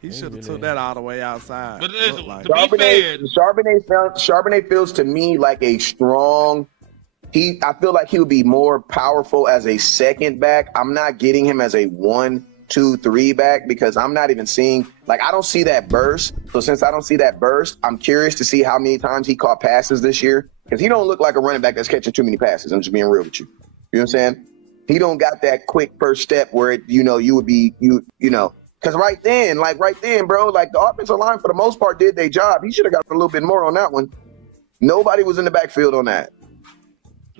He should have took that all the way outside. But listen, Look like. to be fair, Charbonnet feels to me like a strong. I feel like he would be more powerful as a second back. I'm not getting him as a 1, 2, 3 back because I'm not even seeing, like, I don't see that burst. So since I don't see that burst, I'm curious to see how many times he caught passes this year because he don't look like a running back that's catching too many passes. I'm just being real with you. You know what I'm saying? He don't got that quick first step where it, you would be, you know, because right then, bro, like the offensive line for the most part did their job. He should have got a little bit more on that one. Nobody was in the backfield on that.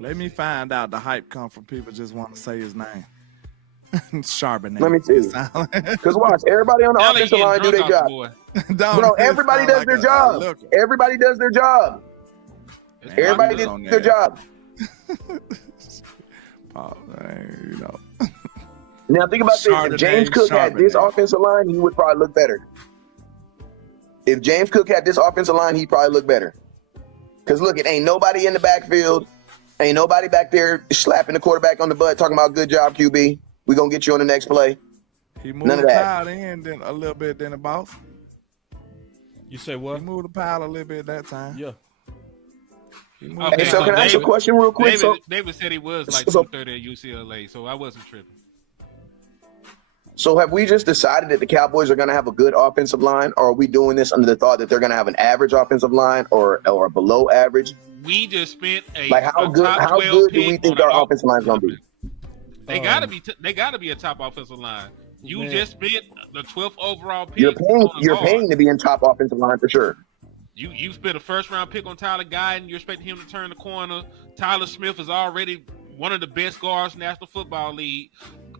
Let me find out the hype come from people just want to say his name. Charbonnet. Let me tell you. Because watch, everybody on the y'all ain't offensive getting line do drunk their off job. the boy. Bro, everybody does their job. Everybody does their job. Everybody did their job. You know. Now think about this. If James Cook had this Charbonnet. offensive line, he would probably look better. If James Cook had this offensive line, he'd probably look better. Because look, it ain't nobody in the backfield. Ain't nobody back there slapping the quarterback on the butt talking about good job, QB. We're going to get you on the next play. He moved None of the that. pile in then a little bit than the boss. You say He what? moved the pile a little bit that time. Yeah. He moved Okay, Hey, so so can I ask you a David- question real quick? David said he was like So- 230 at UCLA, so I wasn't tripping. So have we just decided that the Cowboys are going to have a good offensive line, or are we doing this under the thought that they're going to have an average offensive line or a below average? We just spent a Like how a good top 12 do we pick think on our an offensive line is going to be? They gotta be a top offensive line. You Man. just spent the 12th overall pick. You're on a guard. paying to be in top offensive line for sure. You spent a first round pick on Tyler Guyton. You're expecting him to turn the corner. Tyler Smith is already one of the best guards in the National Football League.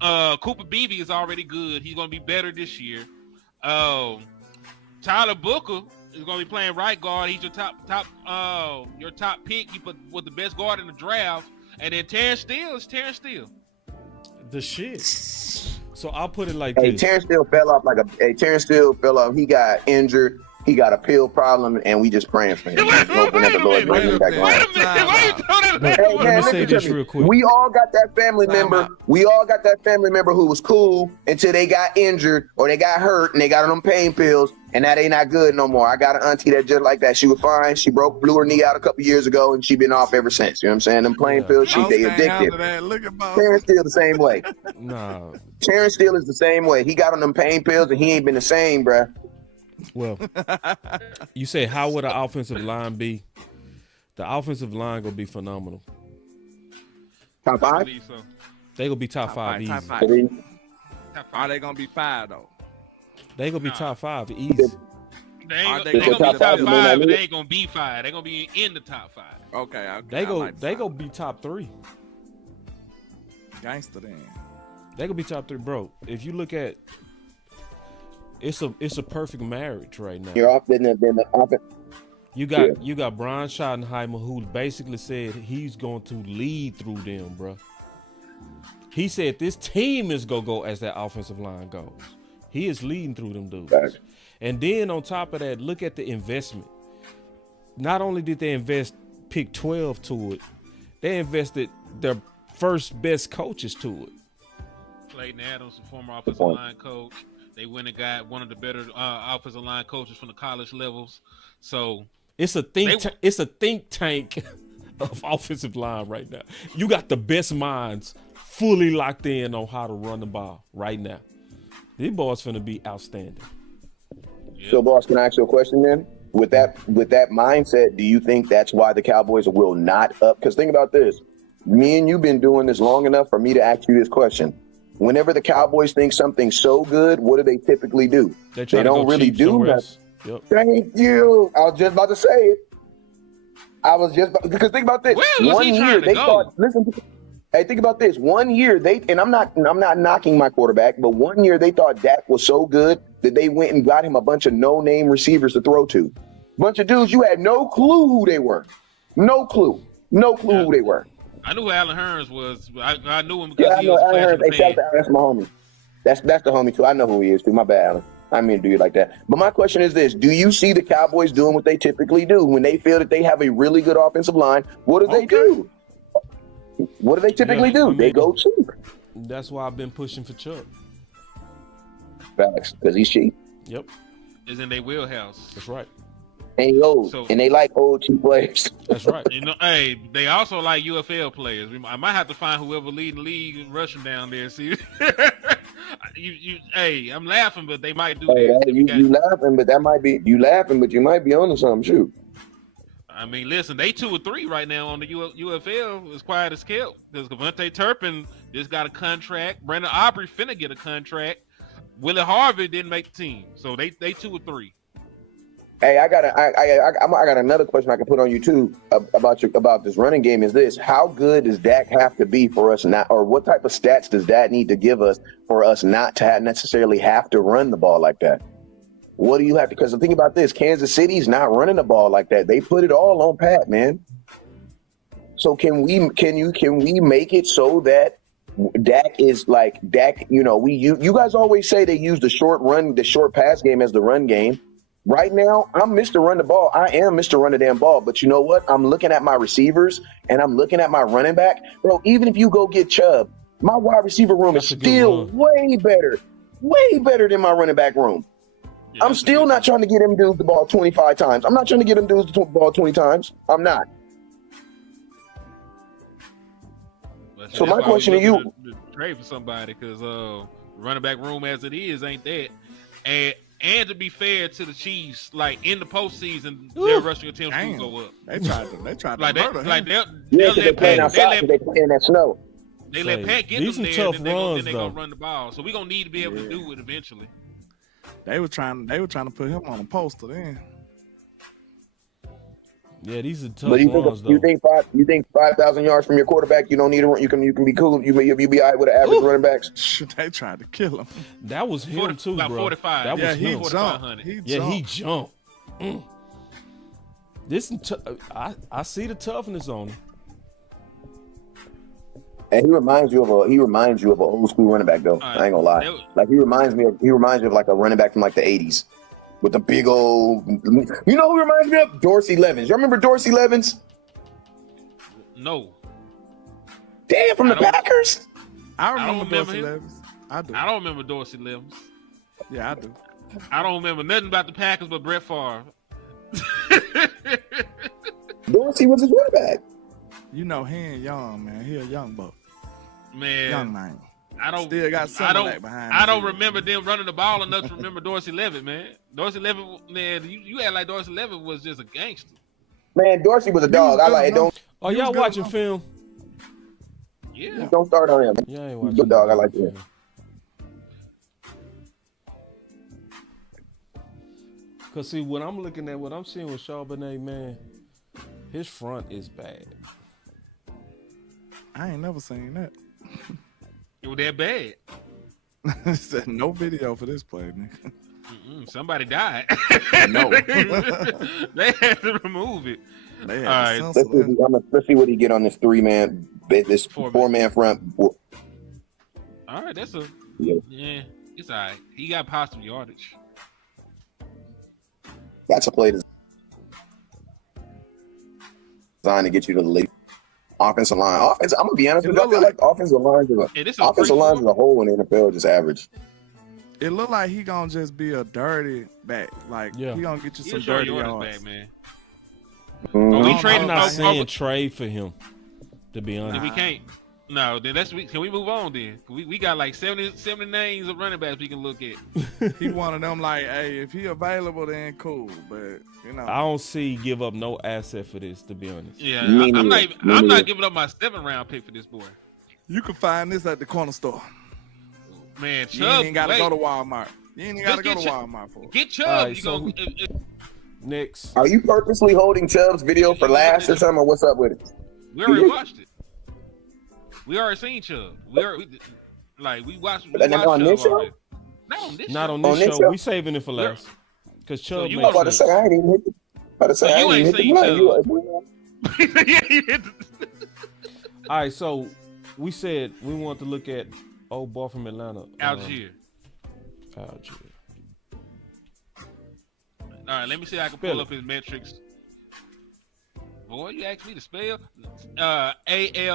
Cooper Beebe is already good. He's going to be better this year. Tyler Booker is going to be playing right guard. He's your top pick. You put with the best guard in the draft. And then Terrence Steele is Terrence Steele. The shit. So I'll put it like Hey, this. Terrence Steele fell off. He got injured. He got a pill problem, and we just praying for him. Just hoping that the Lord brings him back around. Wait a minute. Why you doing that? Hey, Let man, me say listen this to me. real quick. We all got that family Time member. out. We all got that family member who was cool until they got injured or they got hurt and they got on them pain pills, and that ain't not good no more. I got an auntie that just like that. She was fine. She blew her knee out a couple years ago, and she been off ever since. You know what I'm saying? Them pain pills, Boss they can't handle addictive. that. Look at boss. Terrence Steele the same way. Nah. Terrence Steele is the same way. He got on them pain pills, and he ain't been the same, bruh. Well, you say how would an offensive line be? The offensive line gonna be phenomenal. Top I five? believe so. They gonna be top five easy. Top five. Three. Top Are five. they gonna be 5 though? They gonna be Nah. top five easy. They Are ain't they they gonna gonna be be top top five? five, but they ain't gonna be 5. They're gonna be in the top 5. Okay. They I go like they five. go be top 3. Gangster then. They could be top 3, bro. If you look at, it's a perfect marriage right now. You're off. Then the offense. You got Brian Schottenheimer, who basically said he's going to lead through them, bro. He said this team is gonna go as that offensive line goes. He is leading through them dudes. Right. And then on top of that, look at the investment. Not only did they invest pick 12 to it, they invested their first best coaches to it. Clayton Adams, a former offensive line coach. They went and got one of the better offensive line coaches from the college levels. So it's a think tank of offensive line right now. You got the best minds fully locked in on how to run the ball right now. These boys finna be outstanding. Yep. So, boss, can I ask you a question then? With that mindset, do you think that's why the Cowboys will not up? Because think about this. Me and you've been doing this long enough for me to ask you this question. Whenever the Cowboys think something's so good, what do they typically do? They don't really do that. Yep. Thank you. I was just about to say it. Because think about this. Where was he trying to go? Hey, think about this. 1 year I'm not knocking my quarterback, but 1 year they thought Dak was so good that they went and got him a bunch of no-name receivers to throw to. Bunch of dudes you had no clue who they were. No clue who they were. I knew who Alan Hearns was. I knew him because Yeah, I he know was Alan Hearns. a Hey, that's my homie. That's the homie too. I know who he is too. My bad, Alan. I mean, do you like that? But my question is this: do you see the Cowboys doing what they typically do when they feel that they have a really good offensive line? What do they do? What do they typically do? They go cheap. That's why I've been pushing for Chuck. Facts, because he's cheap. Yep, is in their wheelhouse. that's right. And he's old, and they like old cheap players. That's right. Hey, they also like UFL players. I might have to find whoever leading the league and rush them down there. See, hey, I'm laughing, but they might do that. You laughing, but that might be you laughing, but you might be onto something. Shoot. I mean, listen, they 2 or 3 right now on the UFL as quiet as kept. Because Devontae Turpin just got a contract. Brandon Aubrey finna get a contract. Willie Harvey didn't make the team, so they 2 or 3. Hey, I got another question I can put on you too about this running game. Is this how good does Dak have to be for us not, or what type of stats does Dak need to give us for us not to necessarily have to run the ball like that? What do you have to? Because the thing about this, Kansas City's not running the ball like that. They put it all on Pat, man. So can we make it so that Dak is like Dak? You know, you guys always say they use the short pass game as the run game. Right now, I'm Mr. Run the Ball. I am Mr. Run the damn ball. But you know what? I'm looking at my receivers and I'm looking at my running back. Bro, even if you go get Chubb, my wide receiver room is still way better than my running back room. Yeah, I'm still not trying to get him dudes the ball 25 times. I'm not trying to get him dudes the ball 20 times. I'm not. So my question to you. To trade for somebody because running back room as it is ain't that. And to be fair to the Chiefs, like in the postseason, their rushing attempts do go up. They tried to like murder him. Like they'll they play in that snow. They let Pat get them there, tough and then runs, they gonna run the ball. So we're gonna need to be able to do it eventually. They were trying to put him on a poster then. Yeah, these are tough but runs, though. You think 5,000 yards from your quarterback, you don't need to run. You can be cool. You be all right with the average running backs. They tried to kill him. That was him too, about bro. 45. That was him. He jumped. This I see the toughness on him. And he reminds you of an old school running back though. I ain't gonna lie. Like he reminds me of like a running back from like the 80s. With the big old, you know who reminds me of? Dorsey Levens. You remember Dorsey Levens? No. Damn, from the Packers? I remember Dorsey Levens. I do. I don't remember Dorsey Levens. Yeah, I do. I don't remember nothing about the Packers but Brett Favre. Dorsey was his running back. You know he ain't young, man. He a young buck. Man. Young man. I don't remember them running the ball enough to remember Dorsey Levitt, man. Dorsey Levitt, man, you act like Dorsey Levitt was just a gangster. Man, Dorsey was a dog. I like it. Don't. Oh, y'all watching film? Yeah. Don't start on him. Yeah, I ain't watching. Good dog. I like that. Cause see, what I'm looking at, what I'm seeing with Charbonnet, man, his front is bad. I ain't never seen that. was that bad. He said no video for this play, nigga. Somebody died. No. They had to remove it. They All right. had Let's see what he get on this this four-man front. All right, that's Yeah. it's all right. He got positive yardage. That's a play designed to get you to the lead. Offensive line. I'm gonna be honest with you. I feel like offensive lines as a whole in the NFL just average. It look like he gonna just be a dirty back. Like he gonna get you some dirty yards. Back, man. I'm not saying trade for him. To be honest, we can't. No, then can we move on then? We got like 70 names of running backs we can look at. He one of them like, hey, if he available, then cool. But I don't see give up no asset for this. To be honest, yeah, I'm not giving up my 7th round pick for this boy. You can find this at the corner store. Man, Chubb, you ain't gotta go to Walmart. You ain't gotta go to Walmart for it. Get Chubb. Right, next. Are you purposely holding Chubb's video for last or something? Or what's up with it? We already watched it. We already seen Chubb. We watched. Not on this show. Not on this show. We saving it for last. Because Chubb. So you about to say I ain't even hit the. About to say I ain't even hit the play. All right, so we said we want to look at old boy from Atlanta, Allgeier. All right, let me see if I can pull up his metrics. Boy, you asked me to spell. Allgeier.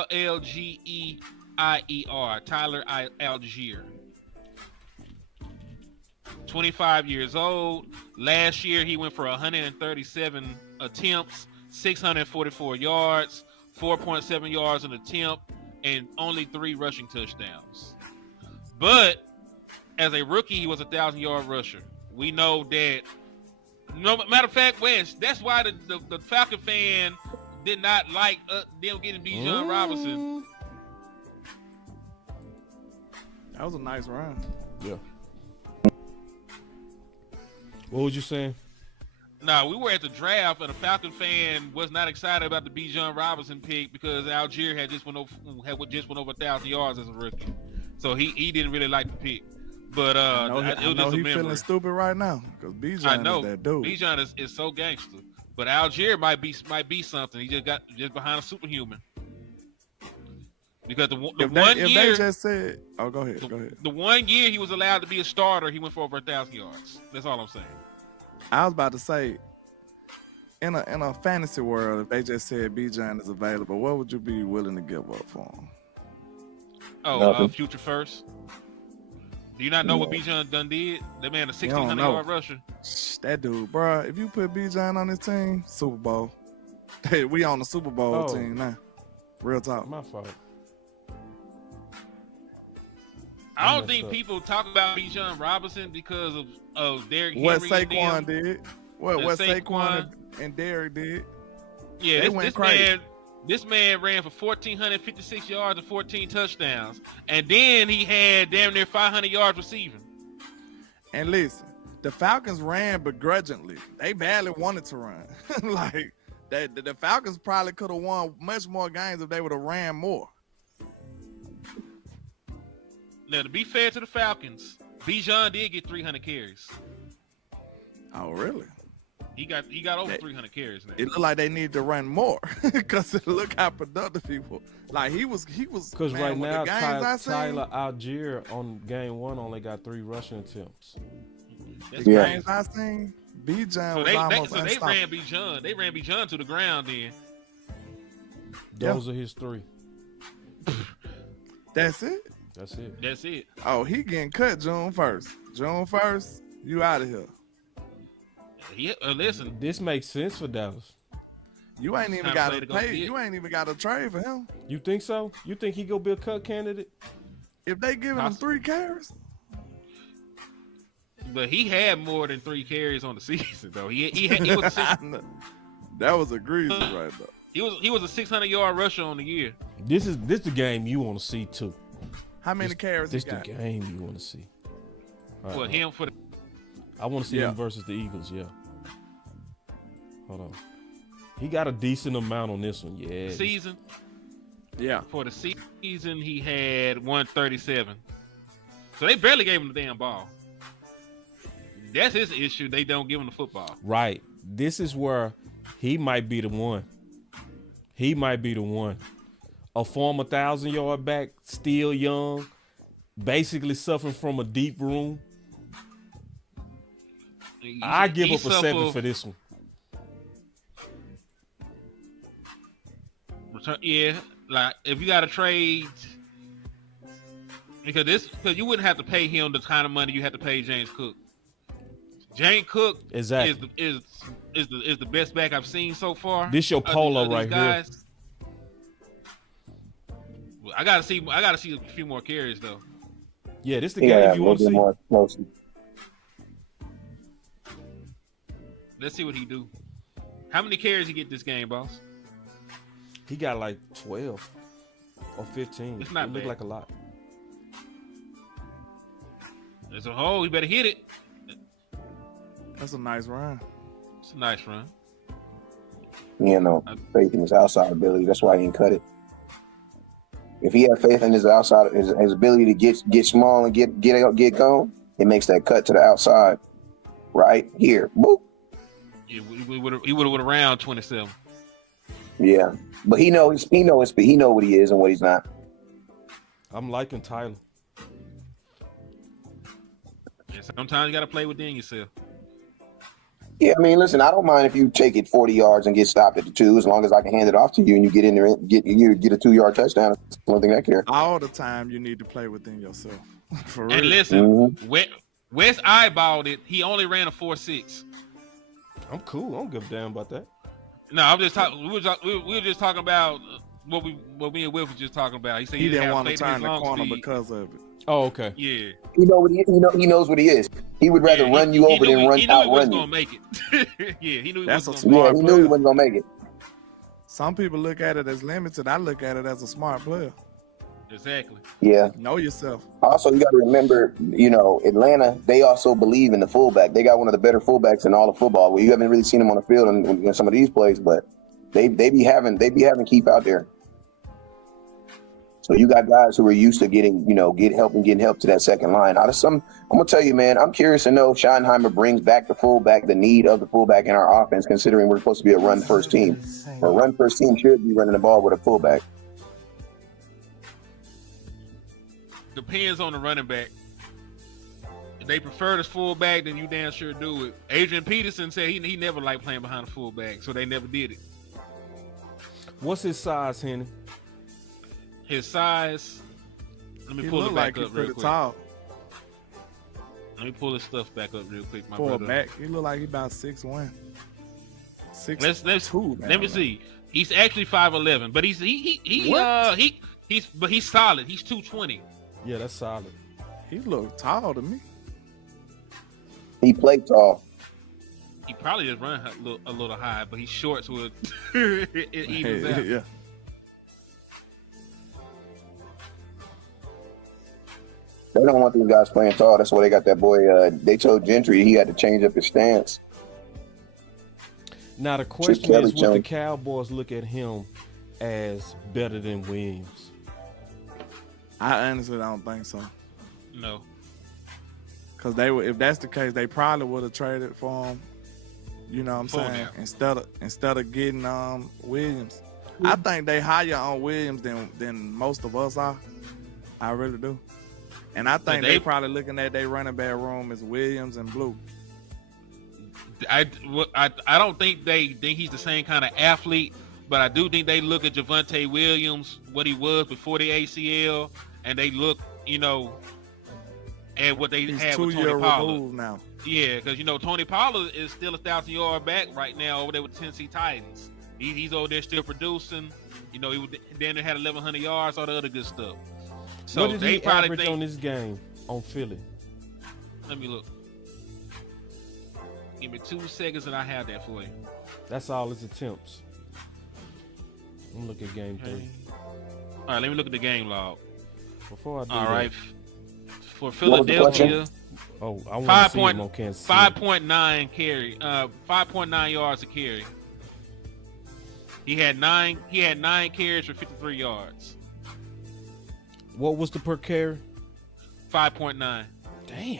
Tyler Allgeier. 25 years old. Last year, he went for 137 attempts, 644 yards, 4.7 yards an attempt, and only 3 rushing touchdowns. But as a rookie, he was a 1,000-yard rusher. We know that. No matter of fact, Wes, that's why the Falcon fan did not like them getting Bijan Robinson. That was a nice run. Yeah. What was you saying? No, we were at the draft, and a Falcon fan was not excited about the Bijan Robinson pick because Allgeier had just went over 1,000 yards as a rookie, so he didn't really like the pick. But I know he feeling stupid right now because Bijan is that dude. Bijan is so gangster, but Allgeier might be something. He just behind a superhuman. Because they just said, oh, go ahead. The 1 year he was allowed to be a starter, he went for over 1,000 yards. That's all I'm saying. I was about to say, in a fantasy world, if they just said Bijan is available, what would you be willing to give up for him? Future first. Do you not know what Bijan done did? That man, a 1,600-yard rusher. That dude, bro. If you put Bijan on this team, Super Bowl. Hey, we on the Super Bowl team now. Real talk. My fault. I don't think people talk about Bijan Robinson because of Derrick Henry. What Saquon did. What Saquon and Derrick did. Yeah, this man ran for 1,456 yards and 14 touchdowns. And then he had damn near 500 yards receiving. And listen, the Falcons ran begrudgingly. They badly wanted to run. Like, the Falcons probably could have won much more games if they would have ran more. Now, to be fair to the Falcons, Bijan did get 300 carries. Oh, really? He got over 300 carries now. It looked like they need to run more because look how productive he was. Like he was. Because right now, Tyler Allgeier on game 1 only got 3 rushing attempts. The games I seen, Bijan was almost unstoppable. They ran Bijan. They ran Bijan to the ground. Then those are his 3. That's it. That's it. Oh, he getting cut June 1st. June 1st, you out of here. Yeah, listen. This makes sense for Dallas. You ain't even got to pay. You ain't even got to trade for him. You think so? You think he gonna be a cut candidate? If they giving him 3 carries. But he had more than 3 carries on the season, though. He was that was egregious right there. He was a 600-yard rusher on the year. This the game you want to see too. How many carries he got? This the game you want to see. Right, him for the. I want to see him versus the Eagles. Yeah. Hold on. He got a decent amount on this one. Yeah. Season. Yeah. For the season, he had 137. So they barely gave him the damn ball. That's his issue. They don't give him the football. Right. This is where he might be the one. He might be the one. A former 1,000-yard back, still young, basically suffering from a deep wound. I give up a 7 for this one. Yeah, like if you got to trade, because you wouldn't have to pay him the kind of money you have to pay James Cook. James Cook exactly is the best back I've seen so far. This your polo right here. I gotta see a few more carries though. Yeah, this the game you want to see. More closely. Let's see what he do. How many carries he get this game, boss? He got like 12 or 15. It's not it bad. Look like a lot. As a whole, he better hit it. That's a nice run. It's a nice run. You know, faith in his outside ability. That's why he didn't cut it. If he had faith in his outside, his ability to get small and get going, it makes that cut to the outside. Right here, boop. Yeah, he would have around 27. Yeah, but he know what he is and what he's not. I'm liking Tyler. Yeah, sometimes you got to play within yourself. Yeah, I mean, listen, I don't mind if you take it 40 yards and get stopped at the 2, as long as I can hand it off to you and you get in there and get a 2-yard touchdown. That's the only thing I care. All the time you need to play within yourself. For real. And listen, Wes eyeballed it. He only ran a 4.6. I'm cool. I don't give a damn about that. No, I'm just talking. We were just talking about what me and Will was just talking about. He said He didn't have want to faith in turn his the long corner speed. because of it. Oh, okay. Yeah. He knows what he is. He would rather run you over than outrun you. He knew he wasn't gonna make it. Yeah, he knew he wasn't That's a gonna smart Yeah, he knew he player. wasn't gonna make it. Some people look at it as limited. I look at it as a smart player. Exactly. Yeah. Know yourself. Also, you got to remember, Atlanta, they also believe in the fullback. They got one of the better fullbacks in all of football. Well, you haven't really seen him on the field in some of these plays, but they be having Keep out there. So you got guys who are used to getting help to that second line. I'm gonna tell you, man, I'm curious to know if Schottenheimer brings back the need of the fullback in our offense, considering we're supposed to be a run first team. A run first team should be running the ball with a fullback. Depends on the running back. If they prefer the fullback, then you damn sure do it. Adrian Peterson said he never liked playing behind the fullback, so they never did it. What's his size, Henny? His size. Let me He pull look it like back he's up real pretty quick. tall. Let me pull his stuff back up real quick, my For a brother. back, he look like he about 6'1". Let's 6'2". let me see. He's actually 5'11", but he's solid. He's 220. Yeah, that's solid. He look tall to me. He played tall. He probably just run a little high, but he's short, so it evens out. Yeah. They don't want these guys playing tall. That's why they got that boy. They told Gentry he had to change up his stance. Now the question Kelly is, would the Jones. Cowboys look at him as better than Williams? I honestly don't think so. No. Because if that's the case, they probably would have traded for him. You know what I'm For saying? him. Instead of getting Williams. I think they higher on Williams than most of us are. I really do. And I think they probably looking at their running back room as Williams and Blue. I don't think they think he's the same kind of athlete, but I do think they look at Javonte Williams, what he was before the ACL, and they look, at what they He's had 2 with Tony years Pollard. removed now. Yeah, because Tony Pollard is still a 1,000-yard back right now over there with the Tennessee Titans. He's over there still producing. He had 1,100 yards, all the other good stuff. So what did they he probably average think, on this game on Philly? Let me look. Give me 2 seconds and I have that for you. That's all his attempts. I'm gonna look at game 3. All right, let me look at the game log. Before I do All that, right. For was the Philadelphia, oh, I want to see him on Kansas City. 5.9 carry, 5.9 yards a carry. He had 9 carries for 53 yards. What was the per carry? 5.9. Damn.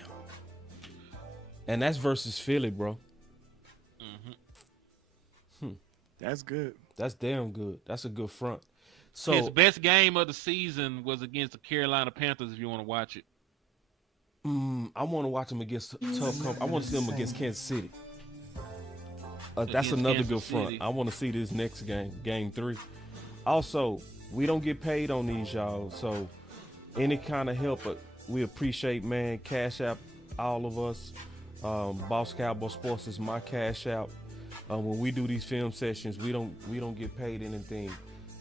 And that's versus Philly, bro. That's good. That's damn good. That's a good front. So His best game of the season was against the Carolina Panthers. If you want to watch it, I want to watch him against tough company. I want to see him against Kansas City. That's Against another Kansas good front. City. I want to see this next game 3. Also, we don't get paid on these, y'all. So any kind of help, we appreciate, man. Cash App, all of us. Boss Cowboy Sports is my Cash App. When we do these film sessions, we don't get paid anything.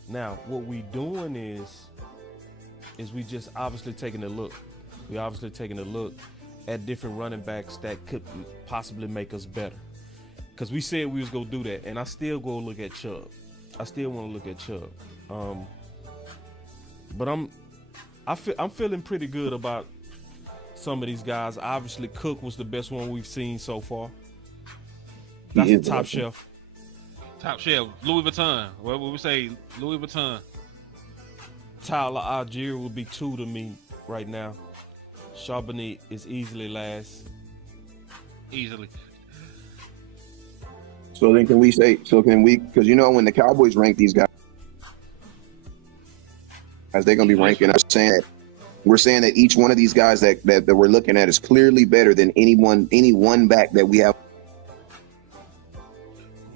Now, what we doing is we just obviously taking a look. We obviously taking a look at different running backs that could possibly make us better. Because we said we was gonna do that, and I still go look at Chubb. I still want to look at Chubb. But I'm feeling pretty good about some of these guys. Obviously, Cook was the best one we've seen so far. That's the top shelf. top shelf. Louis Vuitton. What would we say? Louis Vuitton. Tyler Allgeier would be 2 to me right now. Charbonnet is easily last. Easily. So then can we, because you know when the Cowboys rank these guys, they're going to be ranking us saying that we're saying that each one of these guys that we're looking at is clearly better than any one back that we have.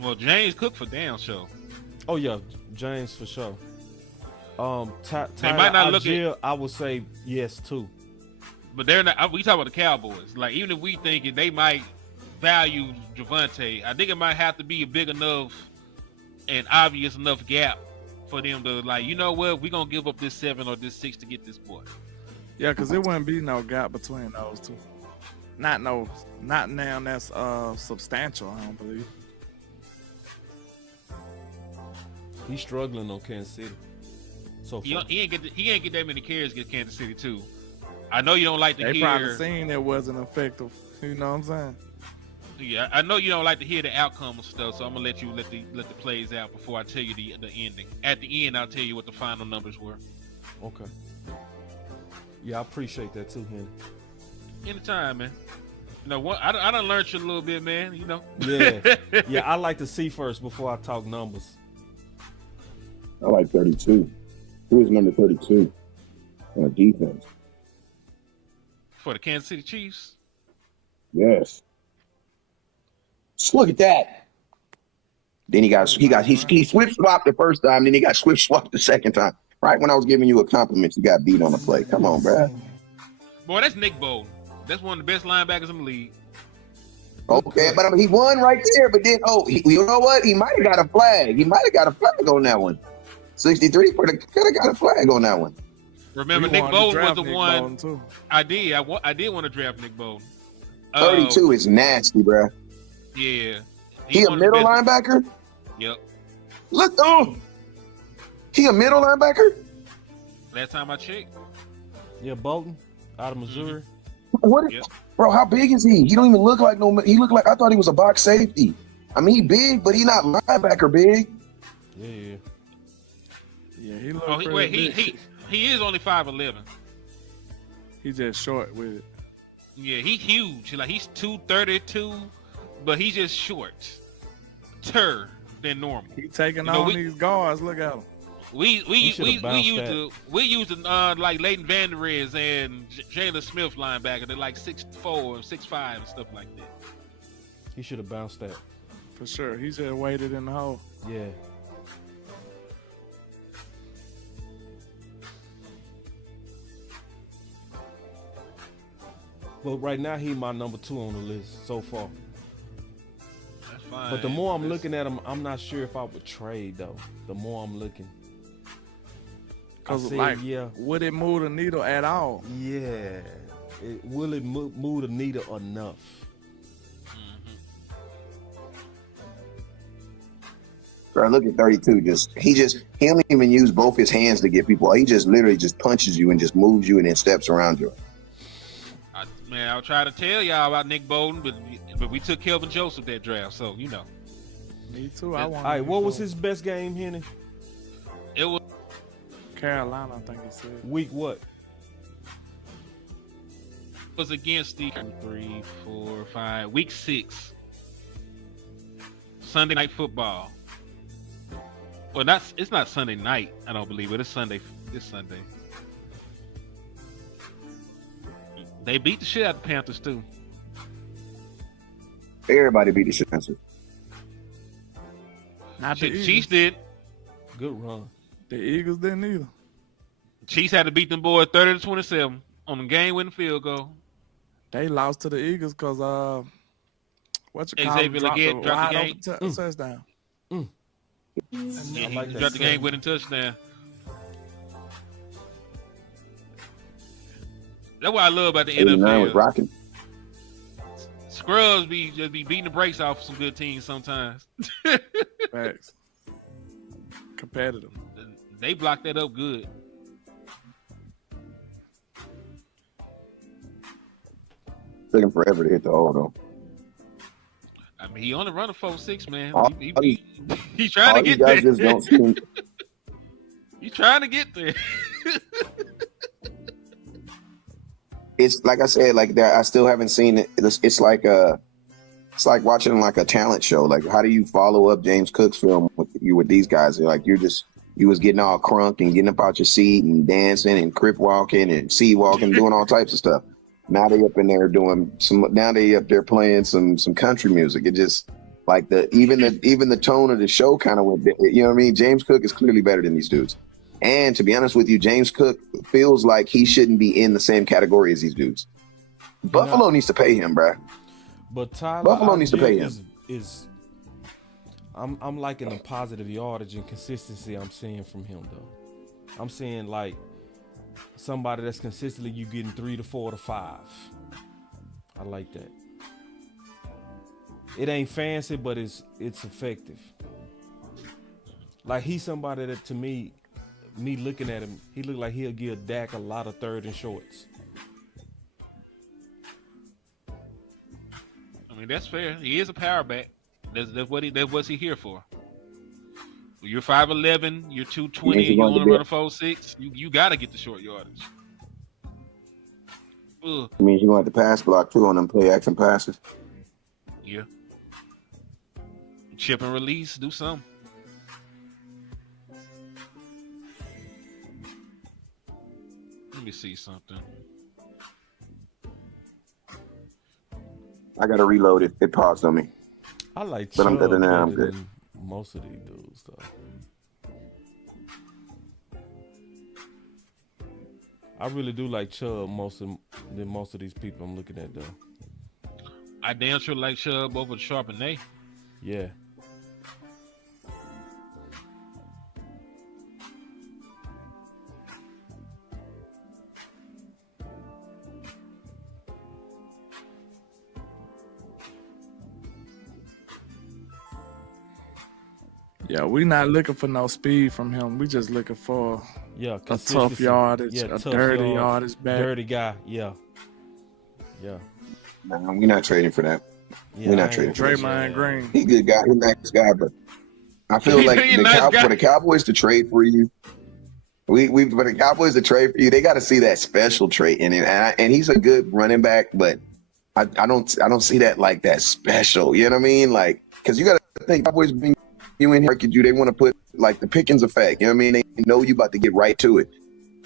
Well, James Cook for damn sure. Oh yeah, James for sure. Tyler might not look Allgeier, I would say yes too. But they're not. We talk about the Cowboys. Like, even if we think they might value Javonte, I think it might have to be a big enough and obvious enough gap for them to, like, you know what, we're gonna give up this 7 or this 6 to get this boy. Yeah, because there wouldn't be no gap between those two. Not now that's substantial, I don't believe. He's struggling on Kansas City. So far. He ain't get that many carries against Kansas City too. I know you don't like to They hear. probably seen it wasn't effective. You know what I'm saying? Yeah, I know you don't like to hear the outcome of stuff, so I'm gonna let you let the plays out before I tell you the ending. At the end, I'll tell you what the final numbers were. Okay. Yeah, I appreciate that too, Henny. Anytime, man. You know what? I done learned you a little bit, man. You know. Yeah, yeah. I like to see first before I talk numbers. I like 32. Who is number 32 on defense? For the Kansas City Chiefs. Yes. Just look at that. Then he switch swapped the first time, then he got switch swapped the second time. Right when I was giving you a compliment, you got beat on the play. Come on, bro. Boy, that's Nick Bolton. That's one of the best linebackers in the league. Okay, but he won right there. But then, you know what? He might have got a flag. He might have got a flag on that one. 63 could have got a flag on that one. Remember, Nick Bolton was the one. I did want to draft Nick Bolton. 32 is nasty, bro. Yeah. He a middle linebacker? Yep. Look, he a middle linebacker? Last time I checked. Yeah, Bolton out of Missouri. What? Yep. Bro, how big is he? He don't even look like he looked like, I thought he was a box safety. I mean, he big, but he not linebacker big. Yeah. Yeah, he looked he is only 5'11". He's just short with it. Yeah, he's huge. Like, he's 232, but he's just short. Than normal. He taking on these guards. Look at him. We used to like Leighton Vander Esch and Jalen Smith linebacker. They're like 6'4" and 6'5" and stuff like that. He should have bounced that. For sure. He just waited in the hole. Yeah. But right now, he's my number 2 on the list so far. That's fine. But the more I'm looking at him, I'm not sure if I would trade, though. The more I'm looking. Because, yeah. Would it move the needle at all? Yeah. Will it move the needle enough? Bro, look at 32. He don't even use both his hands to get people. He just literally just punches you and just moves you and then steps around you. I'll try to tell y'all about Nick Bolton, but we took Kelvin Joseph that draft, so you know. Me too. I All want. right, what was his best game, Henny? It was Carolina, I think he said. Week what? against the 3, 4, 5, week 6. Sunday night football. Well, it's not Sunday night, I don't believe it. It's Sunday. This Sunday. They beat the shit out of the Panthers too. Everybody beat the shit out of us. Not the Eagles. Chiefs did. Good run. The Eagles didn't either. Chiefs had to beat them boys 30-27 on the game-winning field goal. They lost to the Eagles because Xavier Legette dropped the game. Touchdown. Yeah, I like he that dropped the saying. game-winning touchdown. That's what I love about the 89 was NFL. rocking. Scrubs just be beating the brakes off some good teams sometimes. Facts. Competitive. They blocked that up good. Took him forever to hit the hole, though. I mean, he only run a 4.6, man. All He's trying to you get guys there. just don't seem. He's trying to get there. It's like I said, like that. I still haven't seen it. It's like watching like a talent show. Like, how do you follow up James Cook's film with these guys? Like, you was getting all crunk and getting up out your seat and dancing and crip walking and sea walking, doing all types of stuff. Now they up in there doing some. Now they up there playing some country music. It just like even the tone of the show kind of went. You know what I mean? James Cook is clearly better than these dudes. And to be honest with you, James Cook feels like he shouldn't be in the same category as these dudes. Buffalo needs to pay him, bro. But Tyler, Buffalo needs to pay him. I'm liking the positive yardage and consistency I'm seeing from him, though. I'm seeing like somebody that's consistently you getting 3 to 4 to 5. I like that. It ain't fancy, but it's effective. Like, he's somebody that, to me looking at him, he look like he'll give Dak a lot of third and shorts. I mean, that's fair. He is a power back. That's what's he here for. You're 5'11", you're 220, and you want to run a 4.6. You got to get the short yardage. Ugh. It means you're going to have to pass block too on them play action passes. Yeah. Chip and release, do something. Let me see something. I got to reload it. It paused on me. I like But I'm Chubb better now, I'm better good. than most of these dudes, though. I really do like Chubb than most of these people I'm looking at, though. I damn sure like Chubb over Charbonnet. Yeah. Yeah, we not looking for no speed from him. We just looking for Yeah, a tough consistency. yardage, Yeah, a tough dirty yard, yardage back. dirty guy. Yeah. Nah, we're not trading for that. Yeah, We're not I trading ain't- for that. Draymond Green. He's a good guy. He's a nice guy, but I feel like He's a nice guy. for the Cowboys to trade for you, for the Cowboys to trade for you, they got to see that special trait in him. And he's a good running back, but I don't see that like that special. You know what I mean? Like, because you got to think Cowboys bring you in here, they want to put like the Pickens effect. You know what I mean? They know you about to get right to it.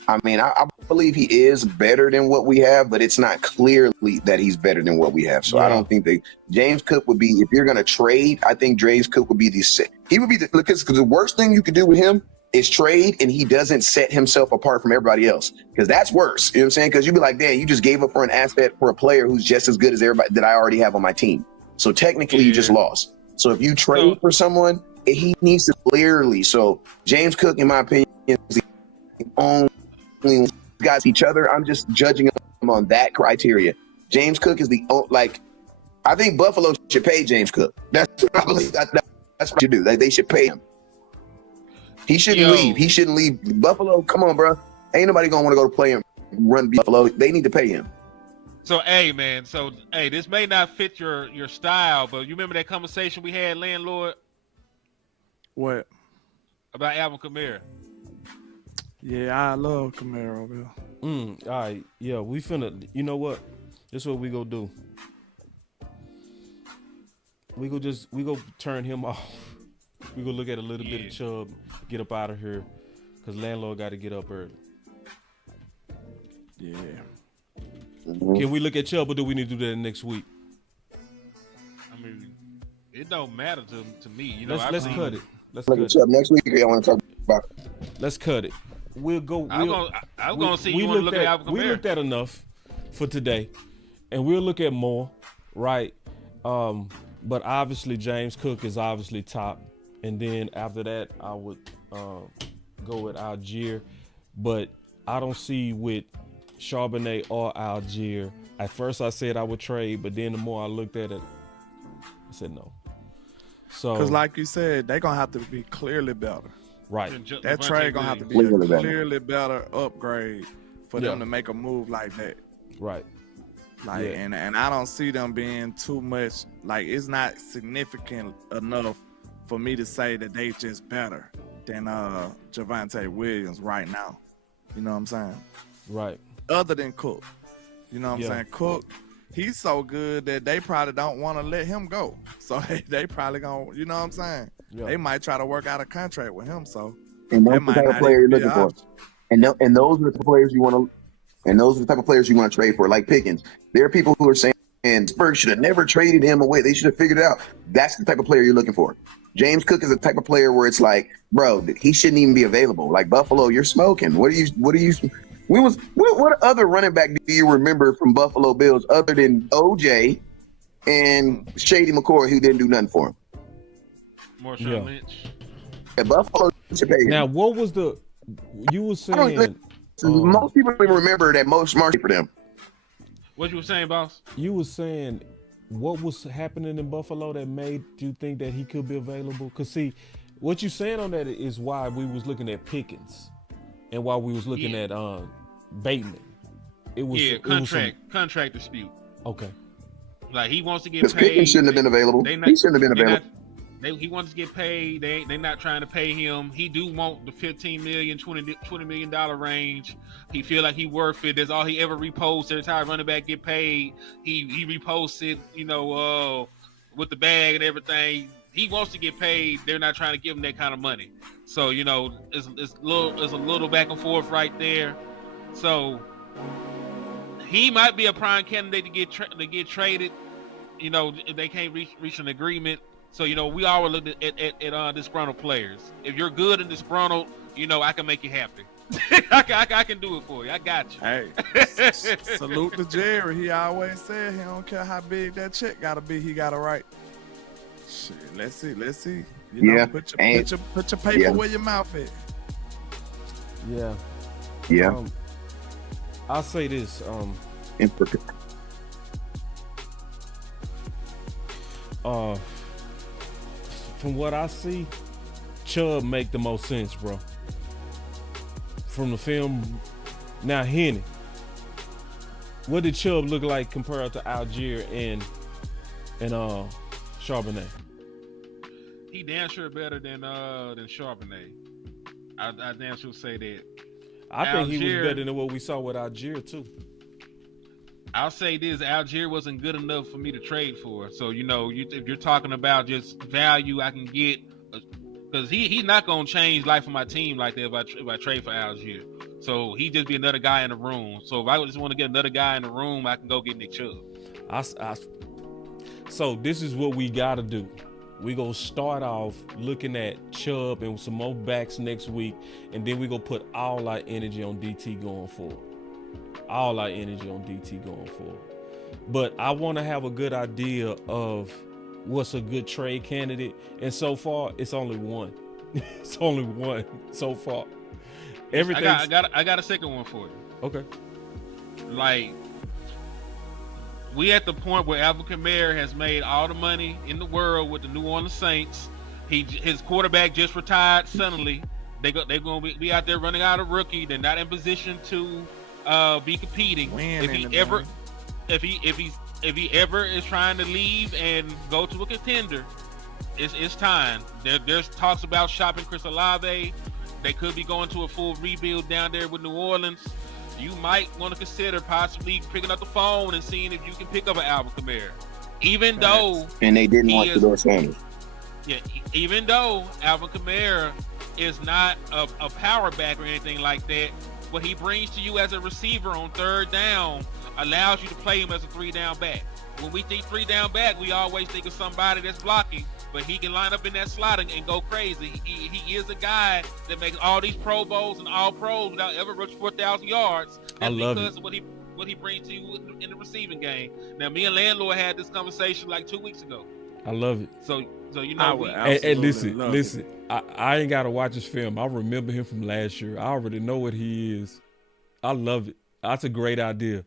I mean, I believe he is better than what we have, but it's not clearly that he's better than what we have. So Yeah. I don't think that James Cook would be, if you're going to trade, I think James Cook would be because the worst thing you could do with him is trade and he doesn't set himself apart from everybody else. Because that's worse. You know what I'm saying? Because you'd be like, damn, you just gave up for an asset for a player who's just as good as everybody that I already have on my team. So technically you just lost. So if you trade for someone, he needs to clearly. So James Cook, in my opinion, is the only guys each other. I'm just judging them on that criteria. James Cook is I think Buffalo should pay James Cook. That's what I believe. That's what you do. They should pay him. He shouldn't leave. He shouldn't leave. Buffalo, come on, bro. Ain't nobody gonna want to go to play and run Buffalo. They need to pay him. So, hey, man. So, hey, this may not fit your style, but you remember that conversation we had, Landlord? What? About Alvin Kamara. Yeah, I love Camaro, Bill. All right, yeah, we finna. You know what? This is what we gonna do. We go turn him off. We go look at a little bit of Chubb, get up out of here, cause Landlord got to get up early. Yeah. Can we look at Chubb, or do we need to do that next week? I mean, it don't matter to me. You know, Let's cut it. Let's Look cut at it. Chubb next week. I want to talk about. Let's cut it. We'll go. I'm gonna see you want to look at Alvin Kamara. We looked at enough for today, and we'll look at more, right? But obviously James Cook is obviously top, and then after that I would go with Allgeier, but I don't see with Charbonnet or Allgeier. At first I said I would trade, but then the more I looked at it, I said no. So, Because like you said, they're going to have to be clearly better. right. That trade going to have to be Clearly a better. clearly better upgrade for them to make a move like that. Right. Like, Yeah. and I don't see them being too much, like, it's not significant enough for me to say that they just better than Javonte Williams right now. You know what I'm saying? Right. Other than Cook. You know what I'm Yeah. saying? Cook, he's so good that they probably don't want to let him go. So they probably going to, you know what I'm saying? Yeah. They might try to work out a contract with him. So And those that are the might type of not player you're even be looking an for. option. And those are the players you want to. And those are the type of players you want to trade for, like Pickens. There are people who are saying, Spurs should have never traded him away. They should have figured it out. That's the type of player you're looking for. James Cook is the type of player where it's like, bro, he shouldn't even be available. Like Buffalo, you're smoking. What other running back do you remember from Buffalo Bills other than OJ and Shady McCoy, who didn't do nothing for him? Marshawn Lynch. At Buffalo should pay him. Now, what was the you were saying? Most people don't even remember that most smart for them. What you were saying, boss? You were saying what was happening in Buffalo that made you think that he could be available? Because see, what you saying on that is why we was looking at Pickens and why we was looking at Bateman. It was contract dispute. Okay. Like he wants to get Because paid. Pickens shouldn't have been available. He shouldn't have been available. He wants to get paid. They're not trying to pay him. He do want the $15 million, $20 million range. He feel like he worth it. That's all he ever reposts. Every time running back get paid, he reposts it, with the bag and everything. He wants to get paid. They're not trying to give him that kind of money. So, it's a little back and forth right there. So he might be a prime candidate to get traded, if they can't reach an agreement. So, we always look at disgruntled players. If you're good and disgruntled, I can make you happy. I can do it for you. I got you. Hey, salute to Jerry. He always said he don't care how big that check got to be. He got to write. Shit, let's see. Put your paper where your mouth is. Yeah. Yeah. I'll say this. From what I see, Chubb make the most sense, bro. From the film. Now, Henny. What did Chubb look like compared to Allgeier and Charbonnet? He damn sure better than Charbonnet. I damn sure say that. I think he was better than what we saw with Allgeier too. I'll say this: Allgeier wasn't good enough for me to trade for. So if you're talking about just value, I can get because he's not gonna change life of my team like that if I trade for Allgeier. So he just be another guy in the room. So if I just want to get another guy in the room, I can go get Nick Chubb. So this is what we gotta do. We gonna start off looking at Chubb and some more backs next week, and then we gonna put all our energy on DT going forward. But I want to have a good idea of what's a good trade candidate, and so far it's only one. It's only one so far. Everything. I got a second one for you. Okay. Like, we at the point where Alvin Kamara has made all the money in the world with the New Orleans Saints. His quarterback just retired suddenly. They're gonna be out there running out a rookie. They're not in position to be competing. If he ever is trying to leave and go to a contender, It's time. There's talks about shopping Chris Olave. They could be going to a full rebuild down there with New Orleans. You might want to consider possibly picking up the phone and seeing if you can pick up an Alvin Kamara. Even though And they didn't want Fedor Sanders. Yeah, even though Alvin Kamara is not a power back or anything like that, what he brings to you as a receiver on third down allows you to play him as a 3-down back. When we think 3-down back, we always think of somebody that's blocking, but he can line up in that slot and go crazy. He is a guy that makes all these Pro Bowls and all pros without ever rushing 4,000 yards. That's I love because it. of what he brings to you in the receiving game. Now, me and Landlord had this conversation like 2 weeks ago. I love it. So you I know, would Hey, absolutely love listen. I ain't got to watch his film. I remember him from last year. I already know what he is. I love it. That's a great idea.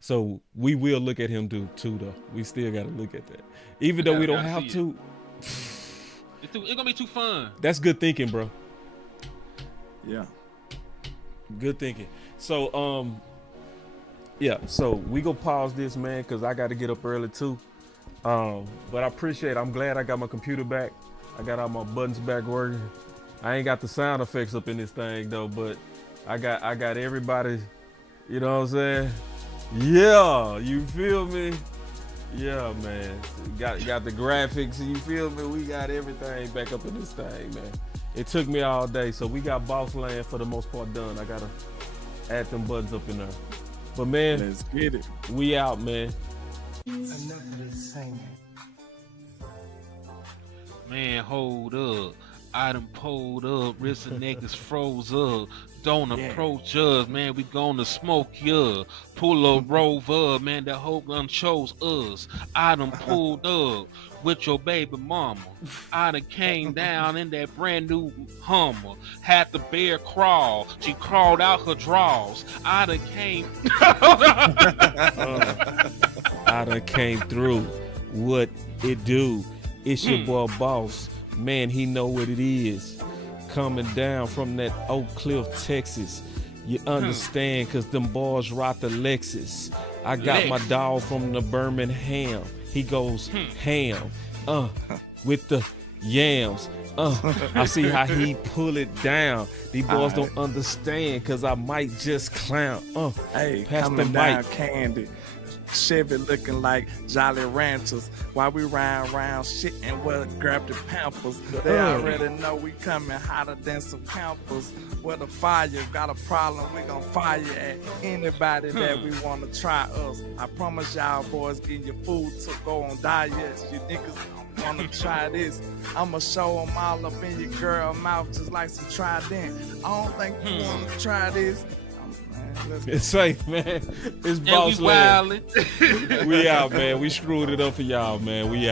So we will look at him too, though. We still got to look at that. Even though we don't have to. It's going to be too fun. That's good thinking, bro. Yeah. Good thinking. So, yeah. So we go pause this, man, because I got to get up early too. But I appreciate it. I'm glad I got my computer back. I got all my buttons back working. I ain't got the sound effects up in this thing though, but I got everybody, you know what I'm saying? Yeah, you feel me? Yeah, man. Got the graphics, you feel me? We got everything back up in this thing, man. It took me all day, so we got Boss Land for the most part done. I gotta add them buttons up in there. But man, Let's get it. we out, man. Enough of this singing. Man, hold up. I done pulled up. Wrist and neck is froze up. Don't approach us, man. We gonna smoke ya. Pull up, rove up, man. That whole gun chose us. I done pulled up with your baby mama. I done came down in that brand new Hummer. Had the bear crawl. She crawled out her drawers. I done came. I done came through. What it do? It's your boy Boss. Man, he know what it is. Coming down from that Oak Cliff, Texas. You understand, cause them boys rock the Lexus. I got my dog from the Birmingham. He goes ham, with the yams. I see how he pull it down. These boys don't understand, cause I might just clown. Hey, pass the coming down mic. Candy. Chevy looking like Jolly Ranchers while we ride around shit and we'll grab the Pampers. They already know we coming hotter than some campers. With a fire, got a problem, we gon' fire at anybody that we wanna try us. I promise y'all boys getting your food to go on diets. You niggas don't wanna try this. I'ma show them all up in your girl mouth just like some Trident. I don't think you wanna try this. It's safe, man. It's And Boss we Land. wildin'. We out, man. We screwed it up for y'all, man. We out.